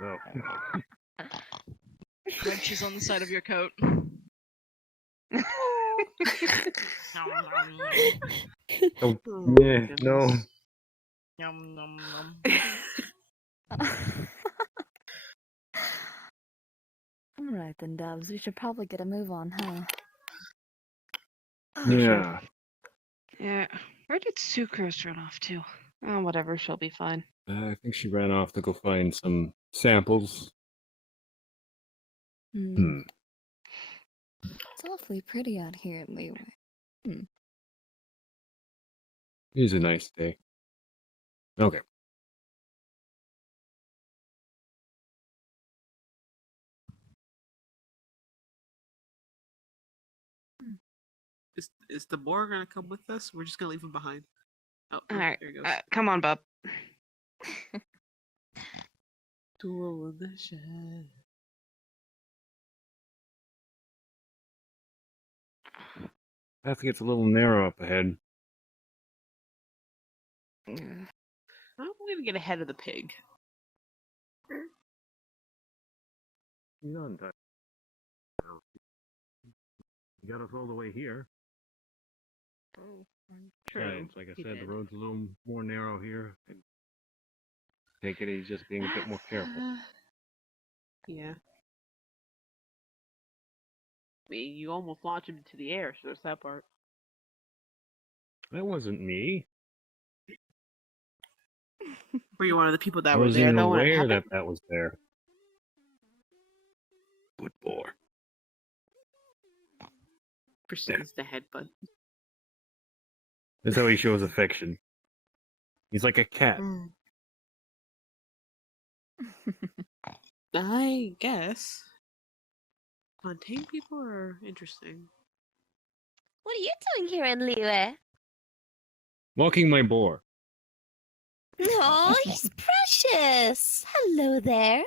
No. Wrenches on the side of your coat. Oh, Oh, yeah, no. goodness. Yum, yum, yum. Alright then, Dubs. We should probably get a move on, huh? Yeah. Yeah. Where did Sucrose run off to? Oh, whatever. She'll be fine. I think she ran off to go find some samples. Hmm. It's awfully pretty out here at Leeway. It is a nice day. Okay. Is the boar gonna come with us? We're just gonna leave him behind. Oh, All right. there he goes. Come on, bub. Tool in the shed. Path gets a little narrow up ahead. Mm. I'm gonna get ahead of the pig. He's on time. You got us all the way here. Oh, Yeah, true. it's like I He said, did. the road's a little more narrow here. I take it he's just being a bit more careful. Yeah. I mean, you almost launched him into the air, so there's that part. That wasn't me. Were you one of the people that I were was there even though when it aware happened? that was there. Good boy. Proceeds the headbutt. That's how he shows affection. He's like a cat. I guess. Tame people are interesting. What are you doing here in Liyue? Walking my boar. Oh, he's precious. Hello there.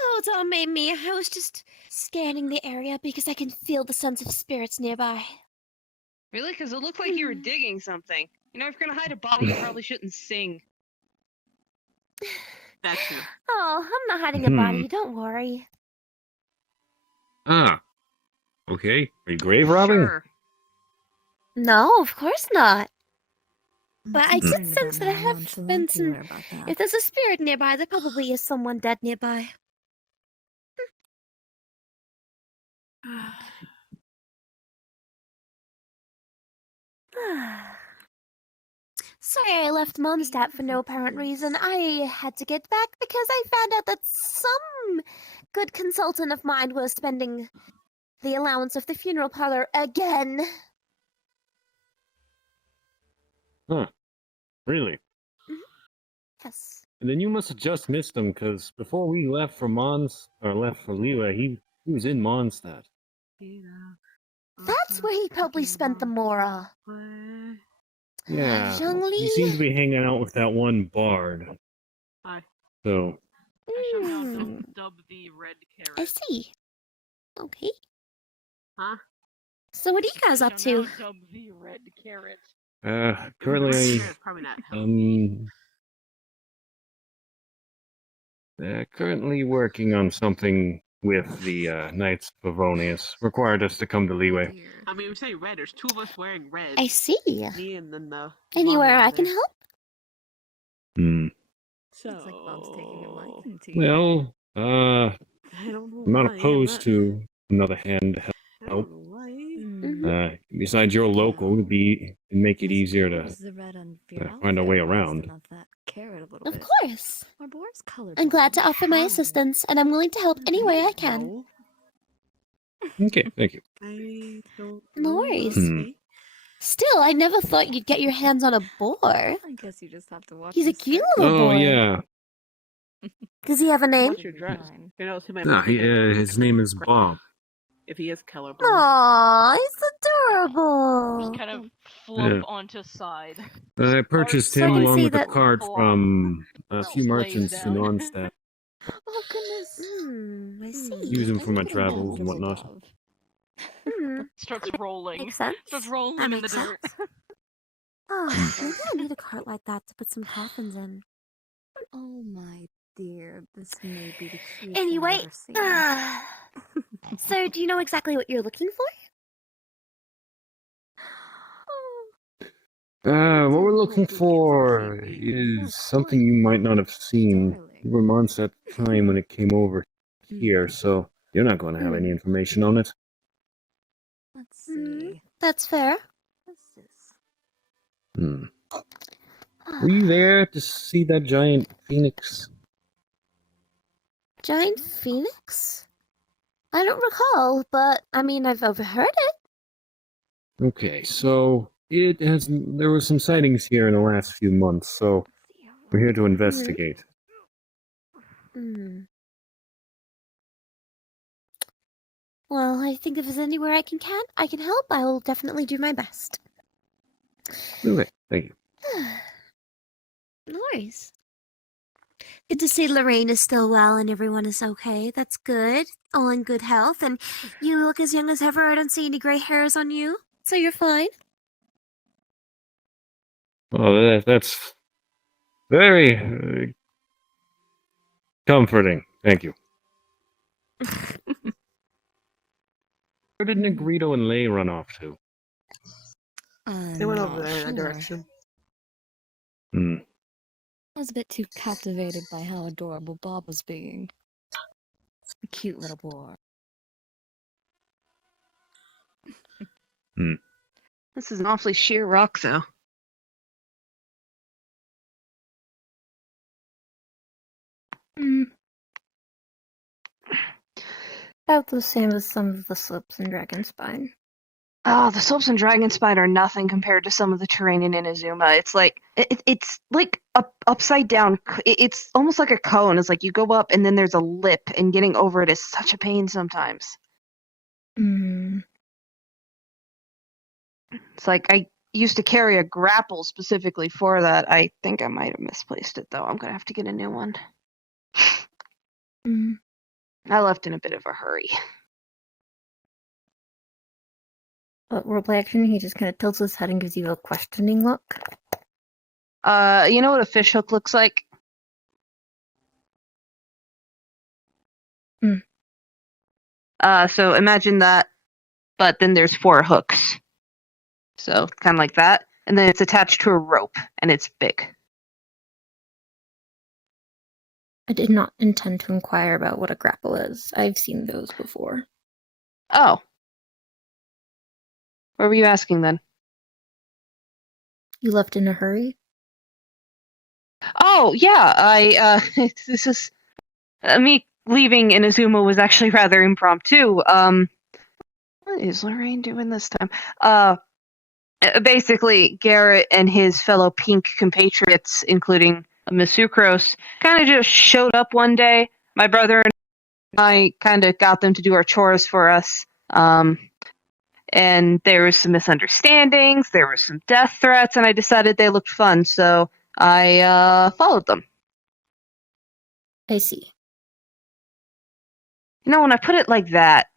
Oh, don't mind me. I was just scanning the area because I can feel the sense of spirits nearby. Really? Because it looked like you were digging something. You know, if you're gonna hide a body, you probably shouldn't sing. That's true. Oh, I'm not hiding a body. Don't worry. Ah. Okay. Are you grave robbing? Sure. No, of course not. But I Concerned did about sense that I my have nonchalant been some... humor about that. If there's a spirit nearby, there probably is someone dead nearby. Sorry I left Mondstadt for no apparent reason. I had to get back because I found out that some good consultant of mine was spending the allowance of the funeral parlor again. Huh. Really? Yes. And then you must have just missed him, because before we left for left for Liyue, he was in Mondstadt. That's where he probably spent the Mora. Yeah. Zhongli? He seemed to be hanging out with that one bard. Hi. So, I shall now Hmm. dub the red carrot. I see. Okay. Huh? So what are you guys up to? Dub the red carrot. currently, Carrot's probably not healthy. currently working on something with the Knights of Favonius. Required us to come to Liyue. I mean, we say red. There's two of us wearing red. I see. Me and then the Anywhere mama I can there. help? So, It's like Bob's taking a liking to you. Well, I don't know I'm not why, opposed to another hand to I help. don't know why. Besides, you're local, it'd make it easier to The red on find our way reminds around. them of that carrot a little Of bit. course. My boar's colorblind. I'm glad to offer my How? assistance, and I'm willing to help any way I can. No, Okay, thank you. I don't No know, worries. honestly. Still, I never thought you'd get your hands on a boar. I guess you just have to watch. He's a your cute step. little Oh boy. yeah, Does he have a name? What's your dress? Fine. You know, he might nah, mistake it his name is Bob. if he is colorblind. Aww, he's Just adorable. kind of flump Yeah. onto side. I purchased So him I can along say with a that- cart from a few Just lays merchants in down. Onstadt. Oh goodness. I see. Use him for my I'm a travels and comfortable whatnot. dove. Starts rolling. Makes sense. Starts rolling That in the makes sense. dirt. Oh, maybe I need a cart like that to put some coffins in. Oh my dear, this may be the cutest thing I've Anyway, ever seen. so do you know exactly what you're looking for? What we're do looking hope we get some for keeping. is something you might not have seen. Darling. You were months at the time when it came over here, Mm, so you're not going to have any information on it. Let's see. That's fair. What's this? Hmm. Were you there to see that giant phoenix? Giant phoenix? I don't recall, but I mean, I've overheard it. Okay, so there were some sightings here in the last few months, so Let's see how we're here to long- investigate. Hmm. Well, I think if there's anywhere I can help, I will definitely do my best. Okay, thank you. No worries. Good to see Lorraine is still well and everyone is okay. That's good. All in good health. And you look as young as ever. I don't see any gray hairs on you. So you're fine. Oh, that's very comforting. Thank you. Where did Negrito and Lay run off to? They went over not there in that sure. direction. Hmm. I was a bit too captivated by how adorable Bob was being. A cute little boy. This is an awfully sheer rock, though. About the same as some of the slopes in Dragonspine. Oh, the slopes in Dragonspine are nothing compared to some of the terrain in Inazuma. It's like it's like upside down. It's almost like a cone. It's like you go up and then there's a lip, and getting over it is such a pain sometimes. It's like I used to carry a grapple specifically for that. I think I might have misplaced it though. I'm gonna have to get a new one. I left in a bit of a hurry. But roleplay action, he just kind of tilts his head and gives you a questioning look. You know what a fish hook looks like? Mm. So imagine that, but then there's 4 hooks. So kind of like that, and then it's attached to a rope, and it's big. I did not intend to inquire about what a grapple is. I've seen those before. Oh. What were you asking then? You left in a hurry? Oh, yeah, this is, me leaving Inazuma was actually rather impromptu. What is Lorraine doing this time? Basically, Garrett and his fellow pink compatriots, including Miss Sucrose, kind of just showed up one day. My brother and I kind of got them to do our chores for us. And there was some misunderstandings, there were some death threats, and I decided they looked fun, so I followed them. I see. You know, when I put it like that,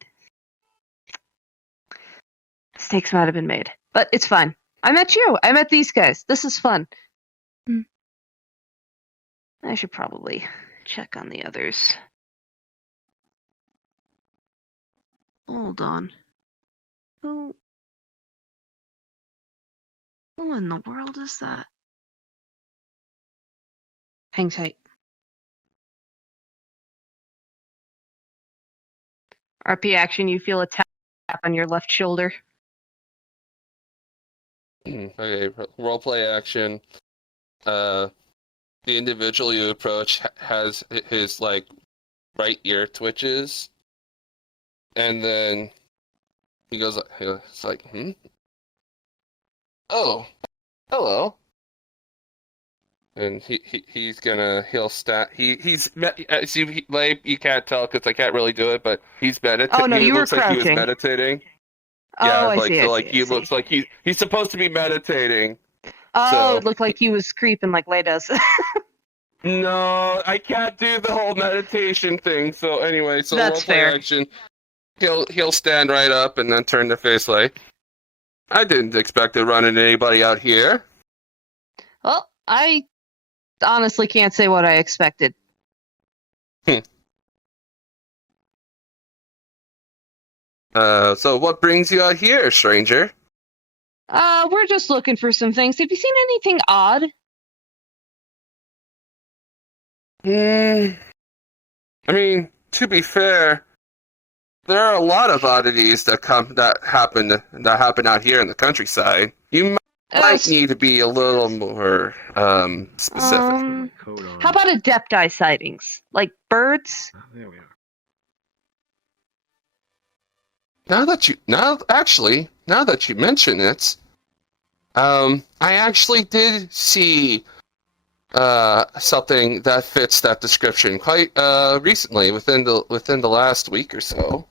mistakes might have been made. But it's fine. I met you. I met these guys. This is fun. I should probably check on the others. Hold on. Who in the world is that? Hang tight. RP action, you feel a tap on your left shoulder. Okay, roleplay action. The individual you approach has his like right ear twitches, and then he's like, oh, hello. And he'll stat. Like you can't tell because I can't really do it, but he's meditating. Oh, no, he you were looks like he was crouching. meditating. Oh, Yeah, I like see, so, I like see, I he see. looks like he's supposed to be meditating. Oh, So- it looked like he was creeping like Lay does. No, I can't do the whole meditation thing. So anyway, so That's roleplay fair. action. He'll stand right up and then turn to face like, I didn't expect to run into anybody out here. Well, I honestly can't say what I expected. So what brings you out here, stranger? We're just looking for some things. Have you seen anything odd? I mean, to be fair, there are a lot of oddities that happen out here in the countryside. You might need to be a little more specific. Coat on. How about Adepti sightings? Like birds? Oh, there we are. Now that you mention it, I actually did see something that fits that description quite recently, within the last week or so.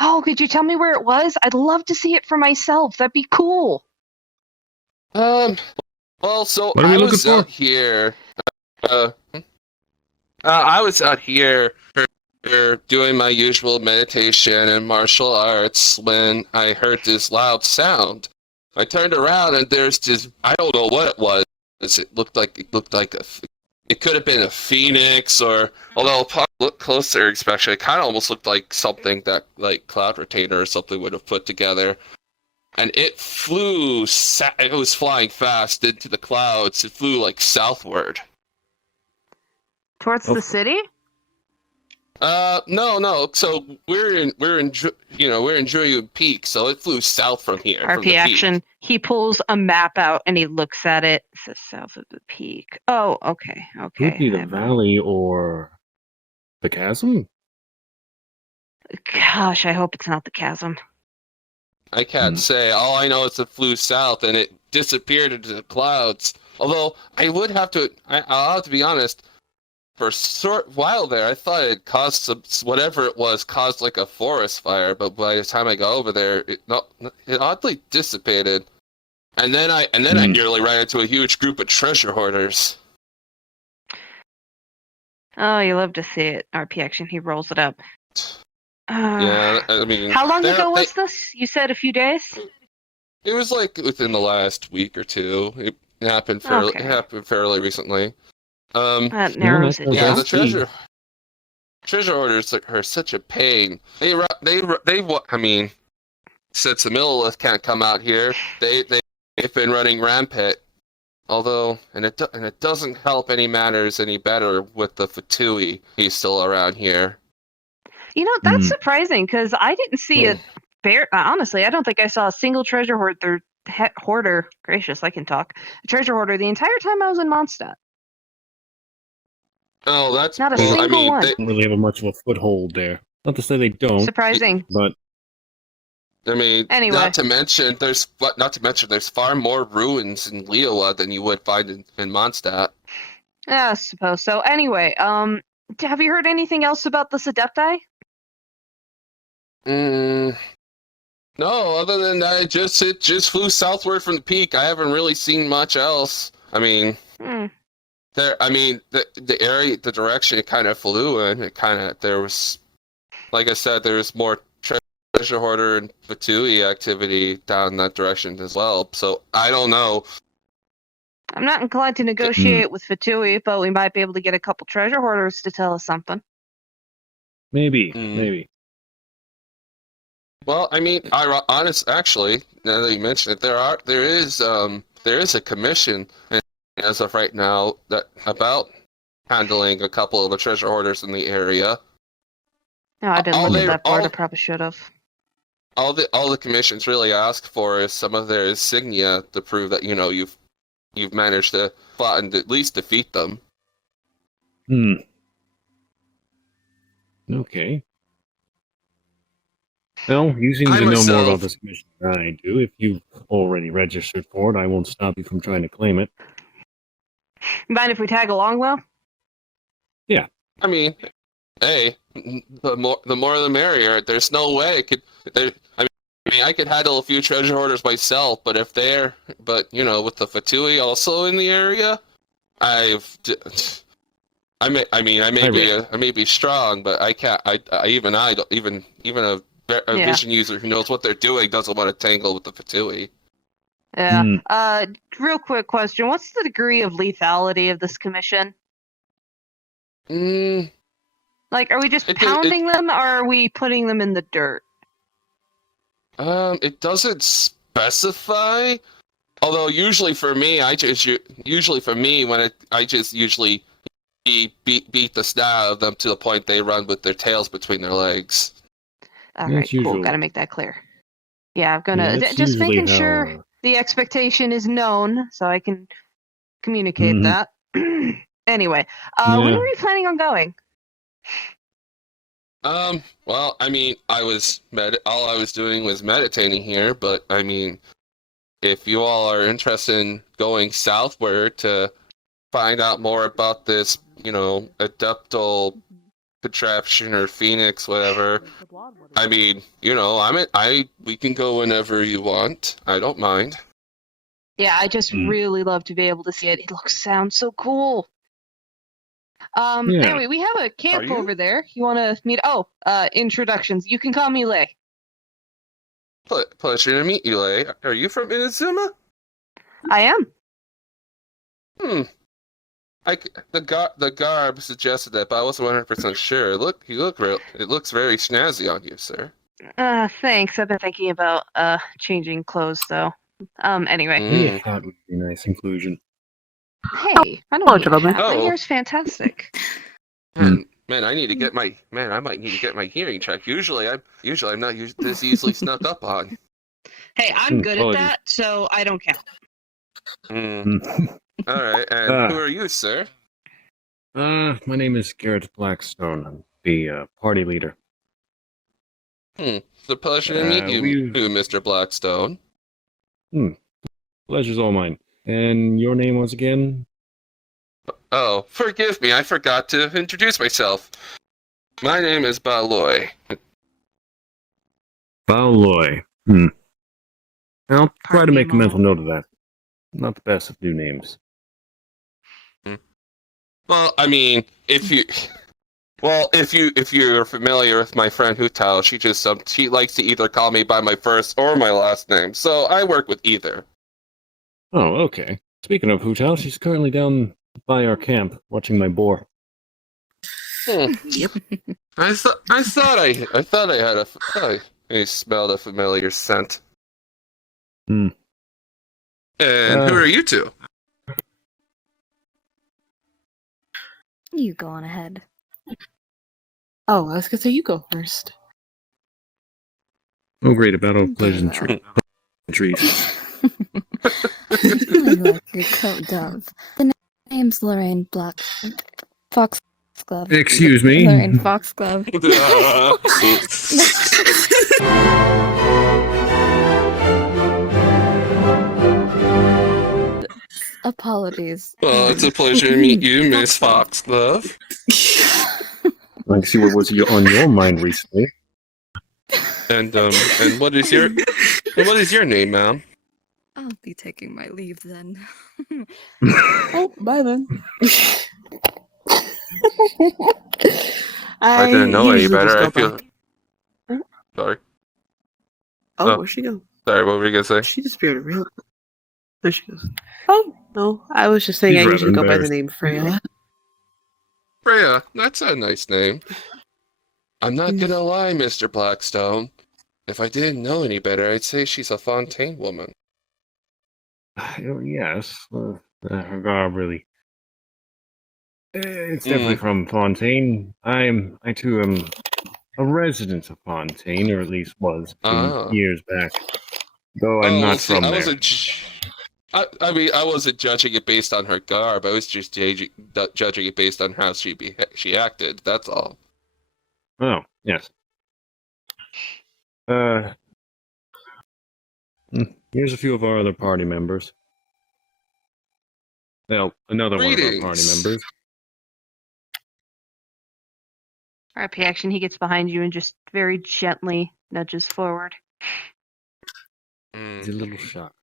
Oh, could you tell me where it was? I'd love to see it for myself. That'd be cool. Well, so What are we I looking was for? out here. I was out here doing my usual meditation and martial arts when I heard this loud sound. I turned around and there's this, I don't know what it was. It looked like it could have been a phoenix, or although upon look closer, especially, it kind of almost looked like something that like Cloud Retainer or something would have put together. And it flew. It was flying fast into the clouds. It flew like southward. Towards the city? No. So we're in Druid Peak, so it flew south from here. from the RP peak. action. He pulls a map out and he looks at it. It says south of the peak. Oh, okay. Okay. Could be the I have- valley or the chasm. Gosh, I hope it's not the chasm. I can't say. All I know is it flew south and it disappeared into the clouds. Although I'll have to be honest. For a short while there, I thought it caused whatever it was caused like a forest fire. But by the time I got over there, it oddly dissipated. And then I nearly ran into a huge group of treasure hoarders. Oh, you love to see it. RP action. He rolls it up. Yeah, I mean. How long ago was this? You said a few days? It was like within the last week or two. It happened fairly recently. That narrows it Yeah, down. the treasure hoarders are such a pain. Since the Millilith can't come out here, they've been running rampant. Although, and it doesn't help any matters any better with the Fatui. He's still around here. You know, that's surprising because I didn't see a honestly, I don't think I saw a single treasure hoarder. Gracious, I can talk. A treasure hoarder the entire time I was in Mondstadt. Oh, that's Not a single one. They don't really have much of a foothold there. Not to say they don't. Surprising. But Anyway. not to mention there's far more ruins in Leowa than you would find in Mondstadt. Yeah, I suppose so. Anyway, have you heard anything else about the Adepti? No, other than that, it just flew southward from the peak. I haven't really seen much else. I mean, the area, the direction it kind of flew in, there was, like I said, there was more treasure hoarder and Fatui activity down that direction as well. So I don't know. I'm not inclined to negotiate with Fatui, but we might be able to get a couple treasure hoarders to tell us something. Maybe. Well, I mean, actually, now that you mention it, there is a commission as of right now about handling a couple of the treasure hoarders in the area. No, I didn't look at that part. I probably should have. All the commissions really ask for is some of their insignia to prove that you've managed to plot and at least defeat them. Okay. Well, you seem to know more about this commission than I do. If you've already registered for it, I won't stop you from trying to claim it. Mind if we tag along, though? Yeah. I mean, hey, the more the merrier. There's no way I could handle a few treasure hoarders myself, but with the Fatui also in the area, I may be strong, but I can't. Even a vision user who knows what they're doing doesn't want to tangle with the Fatui. Yeah. Hmm. Real quick question. What's the degree of lethality of this commission? Mm, Like, are we just It- it- pounding them, or are we putting them in the dirt? it doesn't specify. Although usually for me, I just usually beat the snot out of them to the point they run with their tails between their legs. All That's right, cool. usual. Gotta make that clear. Yeah, I'm Yeah, gonna that's just usually making how, sure the expectation is known, so I can communicate Mhm. that. Anyway, when Yeah. are we planning on going? Well, I mean, all I was doing was meditating here, but I mean, if you all are interested in going southward to find out more about this, adeptal contraption or phoenix, whatever, I mean, we can go whenever you want. I don't mind. Yeah, I just really love to be able to see it. It sounds so cool. Yeah. Anyway, we have a camp you? over there. You want to meet? Oh, introductions. You can call me Lei. Pleasure to meet you, Lei. Are you from Inazuma? I am. The garb suggested that, but I wasn't 100% sure. It looks very snazzy on you, sir. Thanks. I've been thinking about changing clothes though. Anyway. Maybe that would be a nice inclusion. Hey, I don't Hello, need a gentlemen. hat. My Oh. hair's fantastic. Man, I might need to get my hearing checked. Usually I'm not this easily snuck up on. Hey, I'm good apologies. at that, so I don't count. All right, and who are you, sir? My name is Garrett Blackstone. I'm the party leader. It's a pleasure to meet you, Mr. Blackstone. Pleasure's all mine. And your name once again? Oh, forgive me, I forgot to introduce myself. My name is Baloy. Baoloy. I'll try to Pardon me, make a mental Mo. note of that. Not the best of new names. Well, I mean, if you're familiar with my friend Hutao, she likes to either call me by my first or my last name, so I work with either. Oh, okay. Speaking of Hutao, she's currently down by our camp watching my boar. Yep. I smelled a familiar scent. Hmm. And who are you two? You go on ahead. Oh, I was gonna say you go first. Oh, great, about all pleasures and Very trees. I like your coat, Dove. The name's Lorraine Foxglove. Excuse me? Lorraine Foxglove. Apologies. Well, it's a pleasure to meet you, Miss Foxglove. I can see what was on your mind recently. And what is your name, ma'am? I'll be taking my leave then. Oh, bye then. I didn't know any usually just better. go I feel. by- Sorry. Oh, Oh. where'd she go? Sorry, what were you gonna say? She disappeared real quick. There she goes. Oh, no. I was just saying She's I rather usually go by the embarrassed. name Freya. Freya, that's a nice name. I'm not gonna lie, Mr. Blackstone. If I didn't know any better, I'd say she's a Fontaine woman. Yes. Her garb really. It's definitely from Fontaine. I too am a resident of Fontaine, or at least was years back. Though I'm not from there. I mean, I wasn't judging it based on her garb. I was just judging it based on how she acted. That's all. Oh, yes. Here's a few of our other party members. Well, another one of our party Greetings. members. RP action. He gets behind you and just very gently nudges forward. He's a little shocked.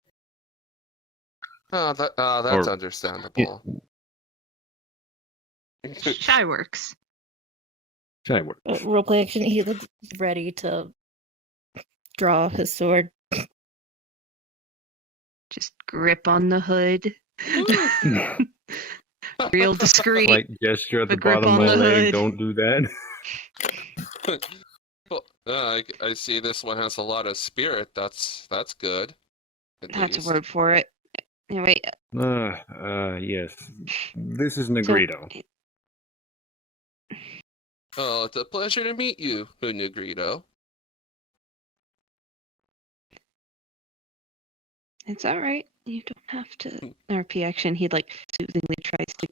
That's Or- understandable. Shy works. Shy work. Roleplay action. He looks ready to draw his sword. Just grip on the hood. Real discreet. Slight gesture at the But grip bottom of on my the leg. hood. Don't do that. Well, I see this one has a lot of spirit. That's good. At That's least. a word for it. Anyway, Yes. This is Negrito. Oh, it's a pleasure to meet you, Negrito. it's all right. You don't have to. RP action. He like soothingly tries to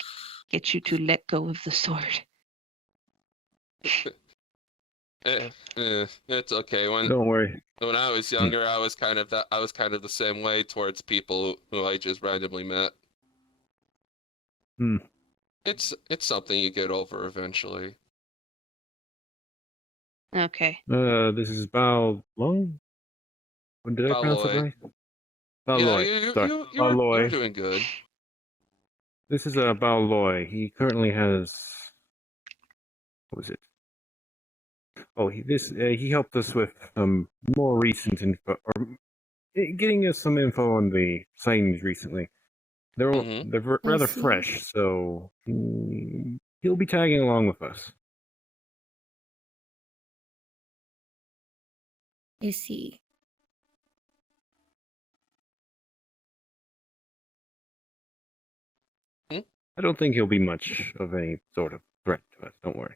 get you to let go of the sword. It's okay. Don't worry. When I was younger, I was kind of the same way towards people who I just randomly met. Hmm. It's something you get over eventually. Okay. This is Bao Long? What did I pronounce it Baloy. right? Bao Yeah, Loy. Sorry. you Bao were Loy. doing good. This is Bao Loy. He currently has. What was it? Oh, he helped us with more recent info, or getting us some info on the sightings recently. They're rather see. fresh, so he'll be tagging along with us. I see. I don't think he'll be much of any sort of threat to us. Don't worry.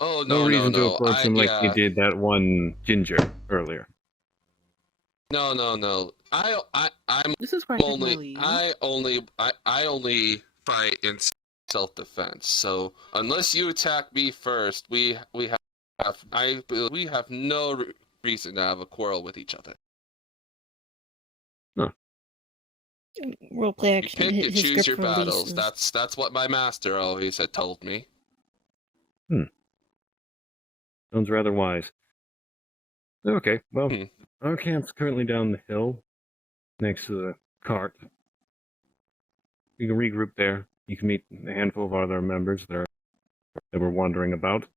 Oh No reason to no. approach him like you Yeah. did that one ginger earlier. No. I'm This is where I only I only fight in self-defense. So unless you attack me first, we have no reason to have a quarrel with each other. Roleplay You action. pick and His choose grip your battles. releases. That's what my master always had told me. Sounds rather wise. Okay, well, Hmm. our camp's currently down the hill, next to the cart. We can regroup there. You can meet a handful of other members that were wandering about,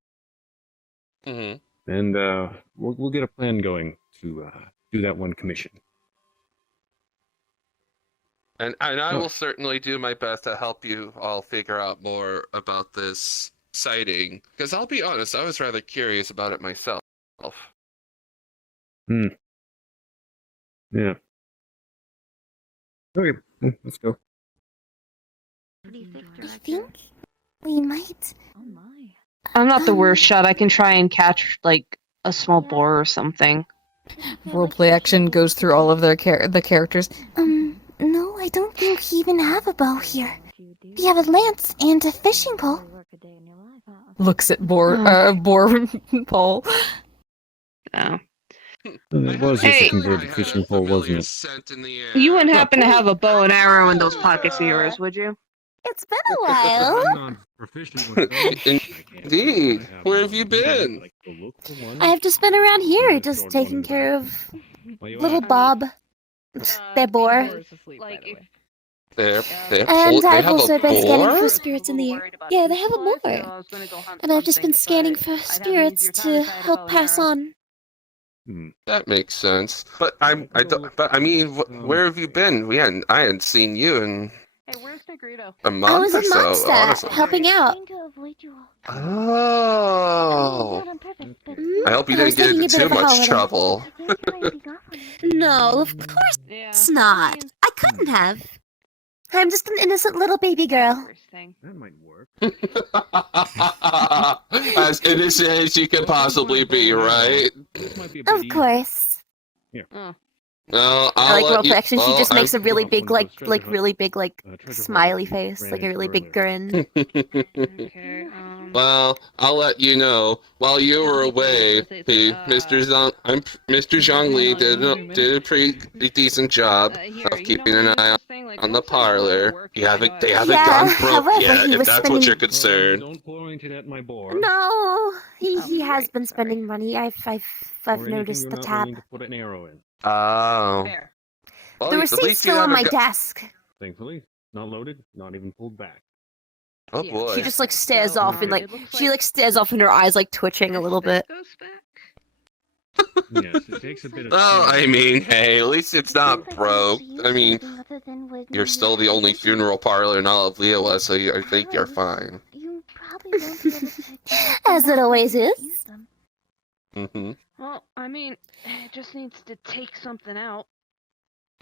Mm-hmm. and we'll get a plan going to do that one commission. And I Oh. will certainly do my best to help you all figure out more about this sighting. Because I'll be honest, I was rather curious about it myself. Yeah. Okay, let's go. I think we might. Oh my. I'm not the worst shot. I can try and catch like a small boar or something. Roleplay action goes through all of the characters. No, I don't think we even have a bow here. We have a lance and a fishing pole. Looks at boar Paul. Oh. It was just a converted fishing pole, wasn't it? Scent in the air. You wouldn't happen to have a bow and arrow in those pockets of yours, would you? It's been a while. I'm not proficient with those. Indeed. Where have you been? I have just been around here, just taking care of little Bob, their boar. Like if And they I've have also a been scanning boar? for spirits in the air. Yeah, they have a boar. And I've just been scanning for spirits to help pass on. That makes sense. But I mean, where have you been? I hadn't seen you in Hey, where's Negrito? a month I was or in so, Mondstadt, honestly. helping out. Oh. I hope you I was didn't get taking into a bit too of a much holiday. trouble. No, of course Yeah. not. I couldn't have. I'm just an innocent little baby girl. First thing. That might work. As innocent as you could possibly be, right? This might be a bit Of easier. course. No, I like I'll let roleplay you. action. She well, just makes a really Well, big, one of those like treasure really big, like treasure hunters smiley we face, ran like a into really big earlier. grin. Okay. Well, I'll let you know. While you were away, I'm Mr. Zhongli did a pretty decent job of keeping an eye on the parlor. They haven't Yeah, gone broke however, yet, he if was that's what spending- you're concerned. Don't point it at my boar. No, he Oh, has right, been sorry. spending money. I've or anything noticed you're the not tab. willing to put an arrow in. Oh. Fair. Well, The at receipt's least you still on haven't my got- desk. Thankfully, not loaded, not even pulled back. Oh Yeah. boy. She just like stares So, off and like it looks she like stares off and her eyes like twitching a little bit. Goes back. Yes, it takes a bit of. Well, I training. mean, hey, at least it's not Seems like broke. you I mean, something other than what you're you still the have only to do. funeral parlor in all of Leowa, so I think you're Arrows, fine. You probably won't be able to take them As it back always once is. you use them. Mm-hmm. Well, I mean, it just needs to take something out.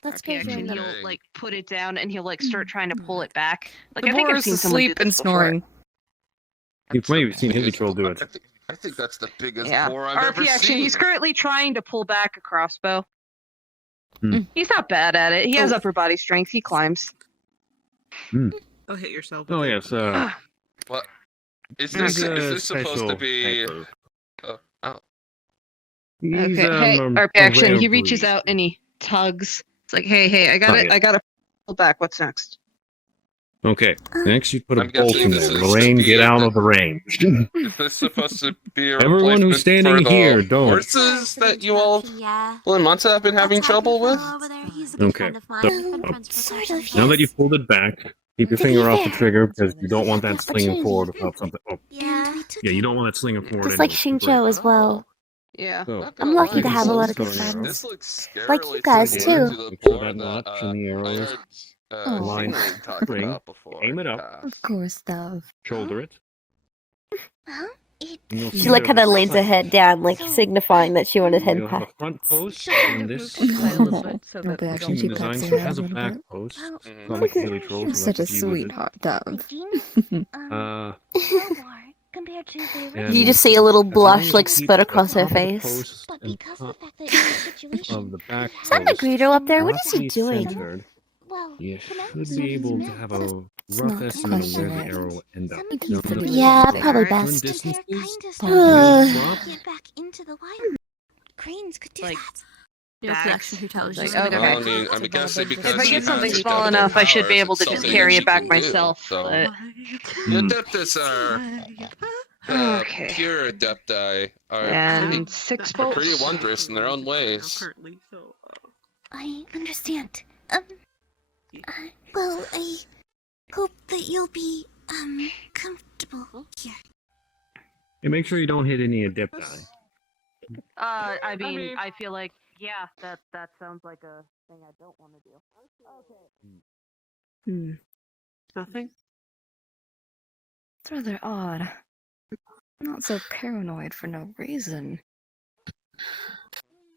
Let's RP go action, join them. he'll like put it down and he'll like start trying to pull it back. Like The I think boar I've is seen someone do asleep and this before. snoring. You've maybe seen Heavy Troll do it. I think that's the biggest Yeah. boar I've RP ever action, seen. he's currently trying to pull back a crossbow. Hmm. He's not bad at it. He has Oh. upper body strength. He climbs. Don't hit yourself. Oh with it. yes. What? Is He's this a is this supposed to special be? type of- Oh, He's, Okay, hey, a RP action, rare he reaches breed. out and he tugs. It's like, hey, I gotta pull back. What's next? Okay, next you put a I'm bolt guessing in this there. is Lorraine, to get be out the- of the range. is this supposed to be a Everyone who's replacement standing for the here, don't. horses that you all, Yeah. well, Monta have been having trouble with? He's a good Okay, friend of mine. so, We've been oh. friends for Sort some of, time. Now that yes. you've pulled it back, keep your To be finger off the fair, trigger because you don't want we that had the slinging forward opportunity. without something. Oh, Yeah. yeah, you don't want that slinging forward. Just like anyway, to break. Shinjo as well. Yeah. So, Not I'm gonna lucky lie, to you have a can lot of pull good the bow and arrow. This friends. looks Like scarily you guys, similar too. to the Make sure boar that that notch and the I arrows heard Oh. line Singling talk spring, about before. aim it up. Of course, Dove. shoulder it. Huh? and you'll She see like there's kind of a lays her front- head down, like So- signifying that she wanted head You'll have a pat. front post She'll kind and of this. move this way a little bit so I'll that be we I've actually seen don't the she lose pats designs. her It head has a a little back bit. post. Well, Mhm. Not like a Heavy Troll, You're so such a that's to do with it. sweetheart, Dove. Compared to the And You just see a little as long blush as like you keep spread the across her top of the face. post But and because of the top fact that you're in a situation, of the back we Is that have post Negrito up there? What is he roughly doing? centered, Well, you Command should be able to Command have says a It's rough not estimate of where the accurate. arrow will end up. some He of does these pretty things Yeah, good. probably Turn best. distances, Uh, drop, get back into the wild. Cranes could do Like, that. You'll bags. see actually who tells you. Like, when okay. Well, I to mean, go. I'm guessing because If I she get has something adaptable small enough, I should be powers, able to it's just something carry that it back she can do, myself. so- But The Adeptus are Okay. pure Adepti are and 6 bolts. pretty wondrous in their own ways. Currently, so, I understand. Well, I hope that you'll be, comfortable here. and make sure you don't hit any adepti. I mean, mean- I feel like, yeah, that sounds like a thing I don't want to do. Hmm. nothing. It's rather odd. Not so paranoid for no reason.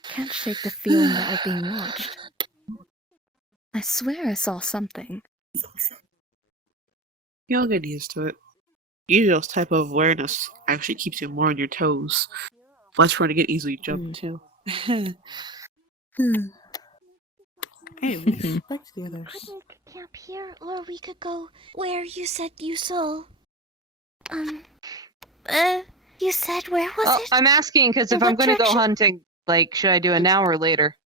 Can't shake the feeling that we're being watched. I swear I saw something. You'll get used to it. Usually, type of awareness actually keeps you more on your toes. Less prone to get easily jumped too. Anyways, back to the others. Couldn't camp here, or we could go where you said you saw. You said where was it? I'm asking because In if I'm what going to go direction? hunting, like, should I do it now or later?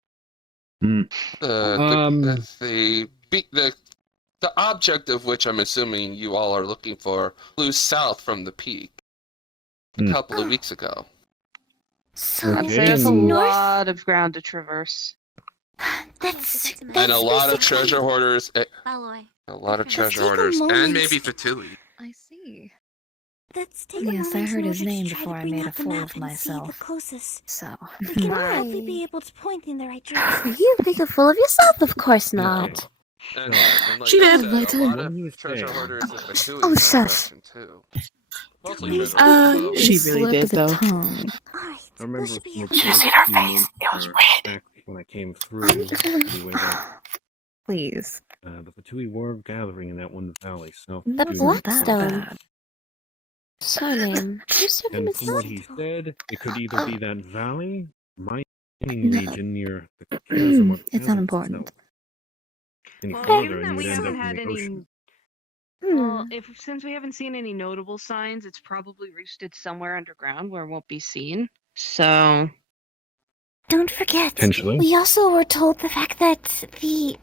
The object of which I'm assuming you all are looking for flew south from the peak a couple of weeks ago. So I'd Okay, say it's a and- lot of ground to traverse. That's And a lot of basically- treasure hoarders, Alloy. a lot of Let's treasure take a hoarders, and moment. maybe Fatui. I see. Let's take Yes, I a moment heard in his order to name try to before I bring made a out the fool map of and see the myself. closest. So, We can probably be able to point in the right direction. You make a fool of yourself, of course Okay. not. And like She I did. said, Later. a lot What do you of treasure say? hoarders and Fatui Oh, in that shush. direction too. Mostly Please, treasure hoarders, she though. really slip did, of the though. tongue. Alright, I remember we should be some able reports to... see her you face? made, It was or red. back when I came through. I'm We went up. Please. The Fatui were gathering in that one valley, so. The you know, Blackstone. Bad. Surname. And from what he said, it could either be that valley, mining No. region near the chasm, or the It's not chasm important. itself. Any Well, further, given and that you we would end haven't up in had the ocean. Well, since we haven't seen any notable signs, it's probably roosted somewhere underground where it won't be seen. So Don't forget, Potentially. we also were told the fact that the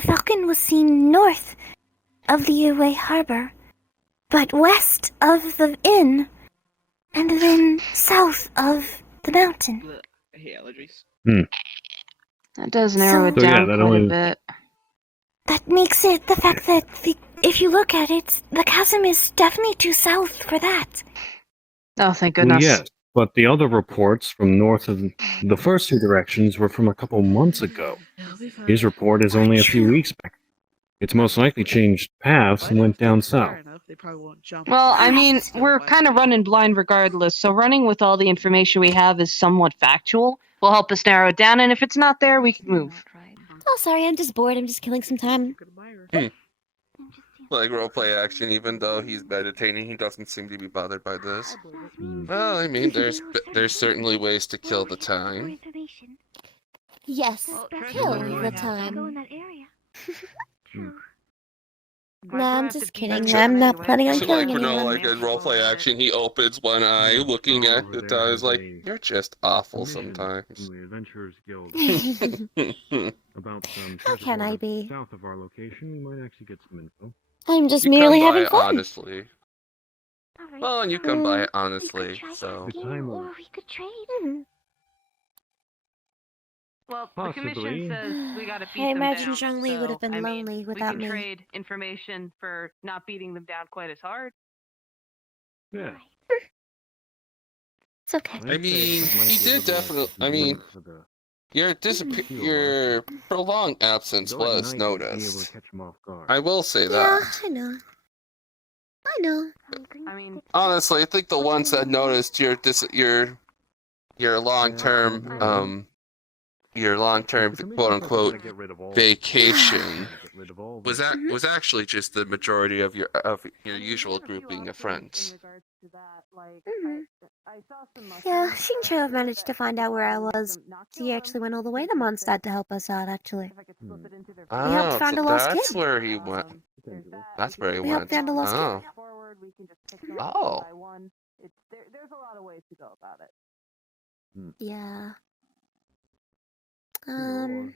Falcon was seen north of the Uwe Harbor, but west of the inn, and then south of the mountain. Blech, I hate allergies. that does narrow it So- So, yeah, down that quite only- a bit. That makes it the fact that if you look at it, the chasm is definitely too south for that. Oh, thank Well, goodness. yes, but the other reports from north of the first two directions were from a couple months ago. His report is only a few weeks back. It's most likely changed paths and went down south. Well, I mean, Right. we're kind of running blind regardless, so running with all the information we have is somewhat factual. Will help us narrow it down, and if it's not there, we can move. Oh, sorry, I'm just bored. I'm just killing some time. Like roleplay action, even though he's meditating, he doesn't seem to be bothered by this. Well, I mean, there's certainly ways to kill the time. Yes, kill the time. No, I'm just kidding. I'm not planning on So, killing like, anyone. like in roleplay action, he opens one eye, looking at the time, is like, you're just awful sometimes. From the Adventurers Guild You about some How can I be? south of our location. You might actually get some info. I'm just come merely by having it fun. honestly. Well, and you come by it honestly, so. The time of we could trade. Well, Possibly. the commission says we gotta beat I them imagine down. Zhang Li would have been I mean, lonely we without can me. trade information for not beating them down quite as hard. Yeah. It's okay. I mean, he did definitely. I mean, your prolonged absence was noticed. I will say Yeah, that. I know. I know. I mean, Honestly, I think the ones that noticed your long-term quote unquote vacation was actually just the majority of your usual grouping of friends. Yeah, Xingqiu have managed to find out where I was. He actually went all the way to Mondstadt to help us out, actually. We helped Oh, find so a lost that's kid. where he went. That's where he We helped went. find a lost Oh. Oh. There's a lot of ways to go about it. Yeah. No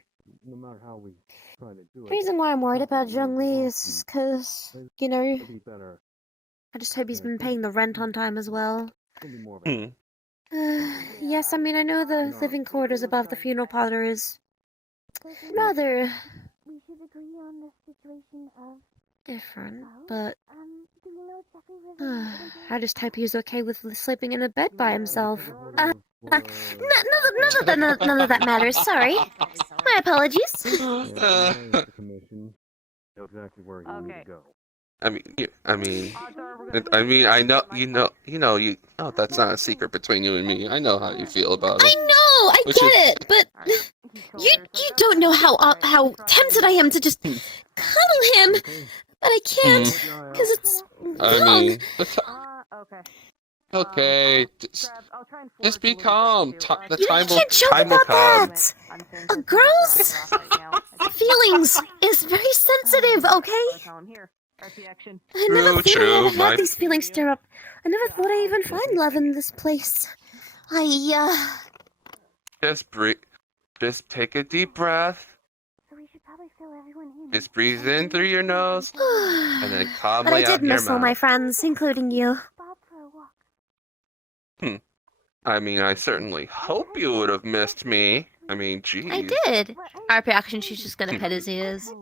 matter how we try to do The reason why I'm worried about Zhang Li is just because, you know, it'll be better. I just hope he's been paying the rent on time as well. It'll be more of a Yes, I mean, I know the living quarters above the funeral parlor is rather We should agree on the situation of. different, but Do we know exactly where I just hope he's okay with sleeping in a bed by himself. None of that matters. Sorry. My apologies. the commission. Know exactly where you need to go. I know that's not a secret between you and me. I know how you feel about I it. know, I Which get is- it, but you don't know how tempted I am to just cuddle him, but I can't because it's I wrong. mean, Okay. okay, just be calm. The You time will can't joke time will about come. that. A girl's feelings is very sensitive, okay? I never thought True, I would have my- had these feelings stir up. I never thought I'd even find love in this place. Just breathe. Just take a deep breath. So we should probably fill everyone in. Just breathe in through your nose and then But I calmly out did your miss all my mouth. friends, including you. I mean, I certainly hope you would have missed me. I mean, geez. I did. RP action, she's just gonna pet his ears.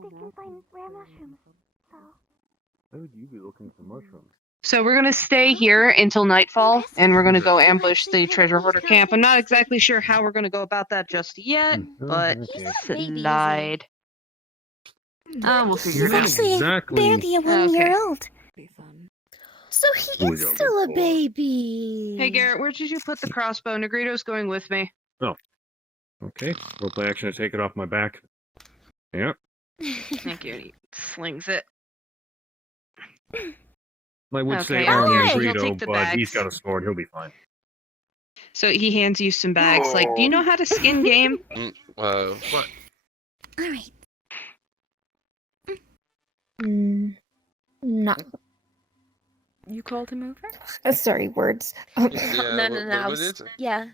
Why would you be looking for mushrooms? So we're gonna stay here until nightfall, and we're gonna go ambush the treasure hoarder camp. I'm not exactly sure how we're gonna go about that just yet, but Okay. slide. We'll figure He's it out. actually Exactly. barely a 1 year old. Be fun. So he Who is is still a boy? baby. Hey Garrett, where did you put the crossbow? Negrito's going with me. Okay. Roleplay action to take it off my back. Yep. Thank you. He slings it. I would say Okay, arm alright, he'll Negrito, take the but he's bags. got a sword. He'll be fine. So he hands you some bags. Like, do you know how to skin game? What? All right. No. You called him over? Sorry, words. Yeah, No. what is it? Yeah.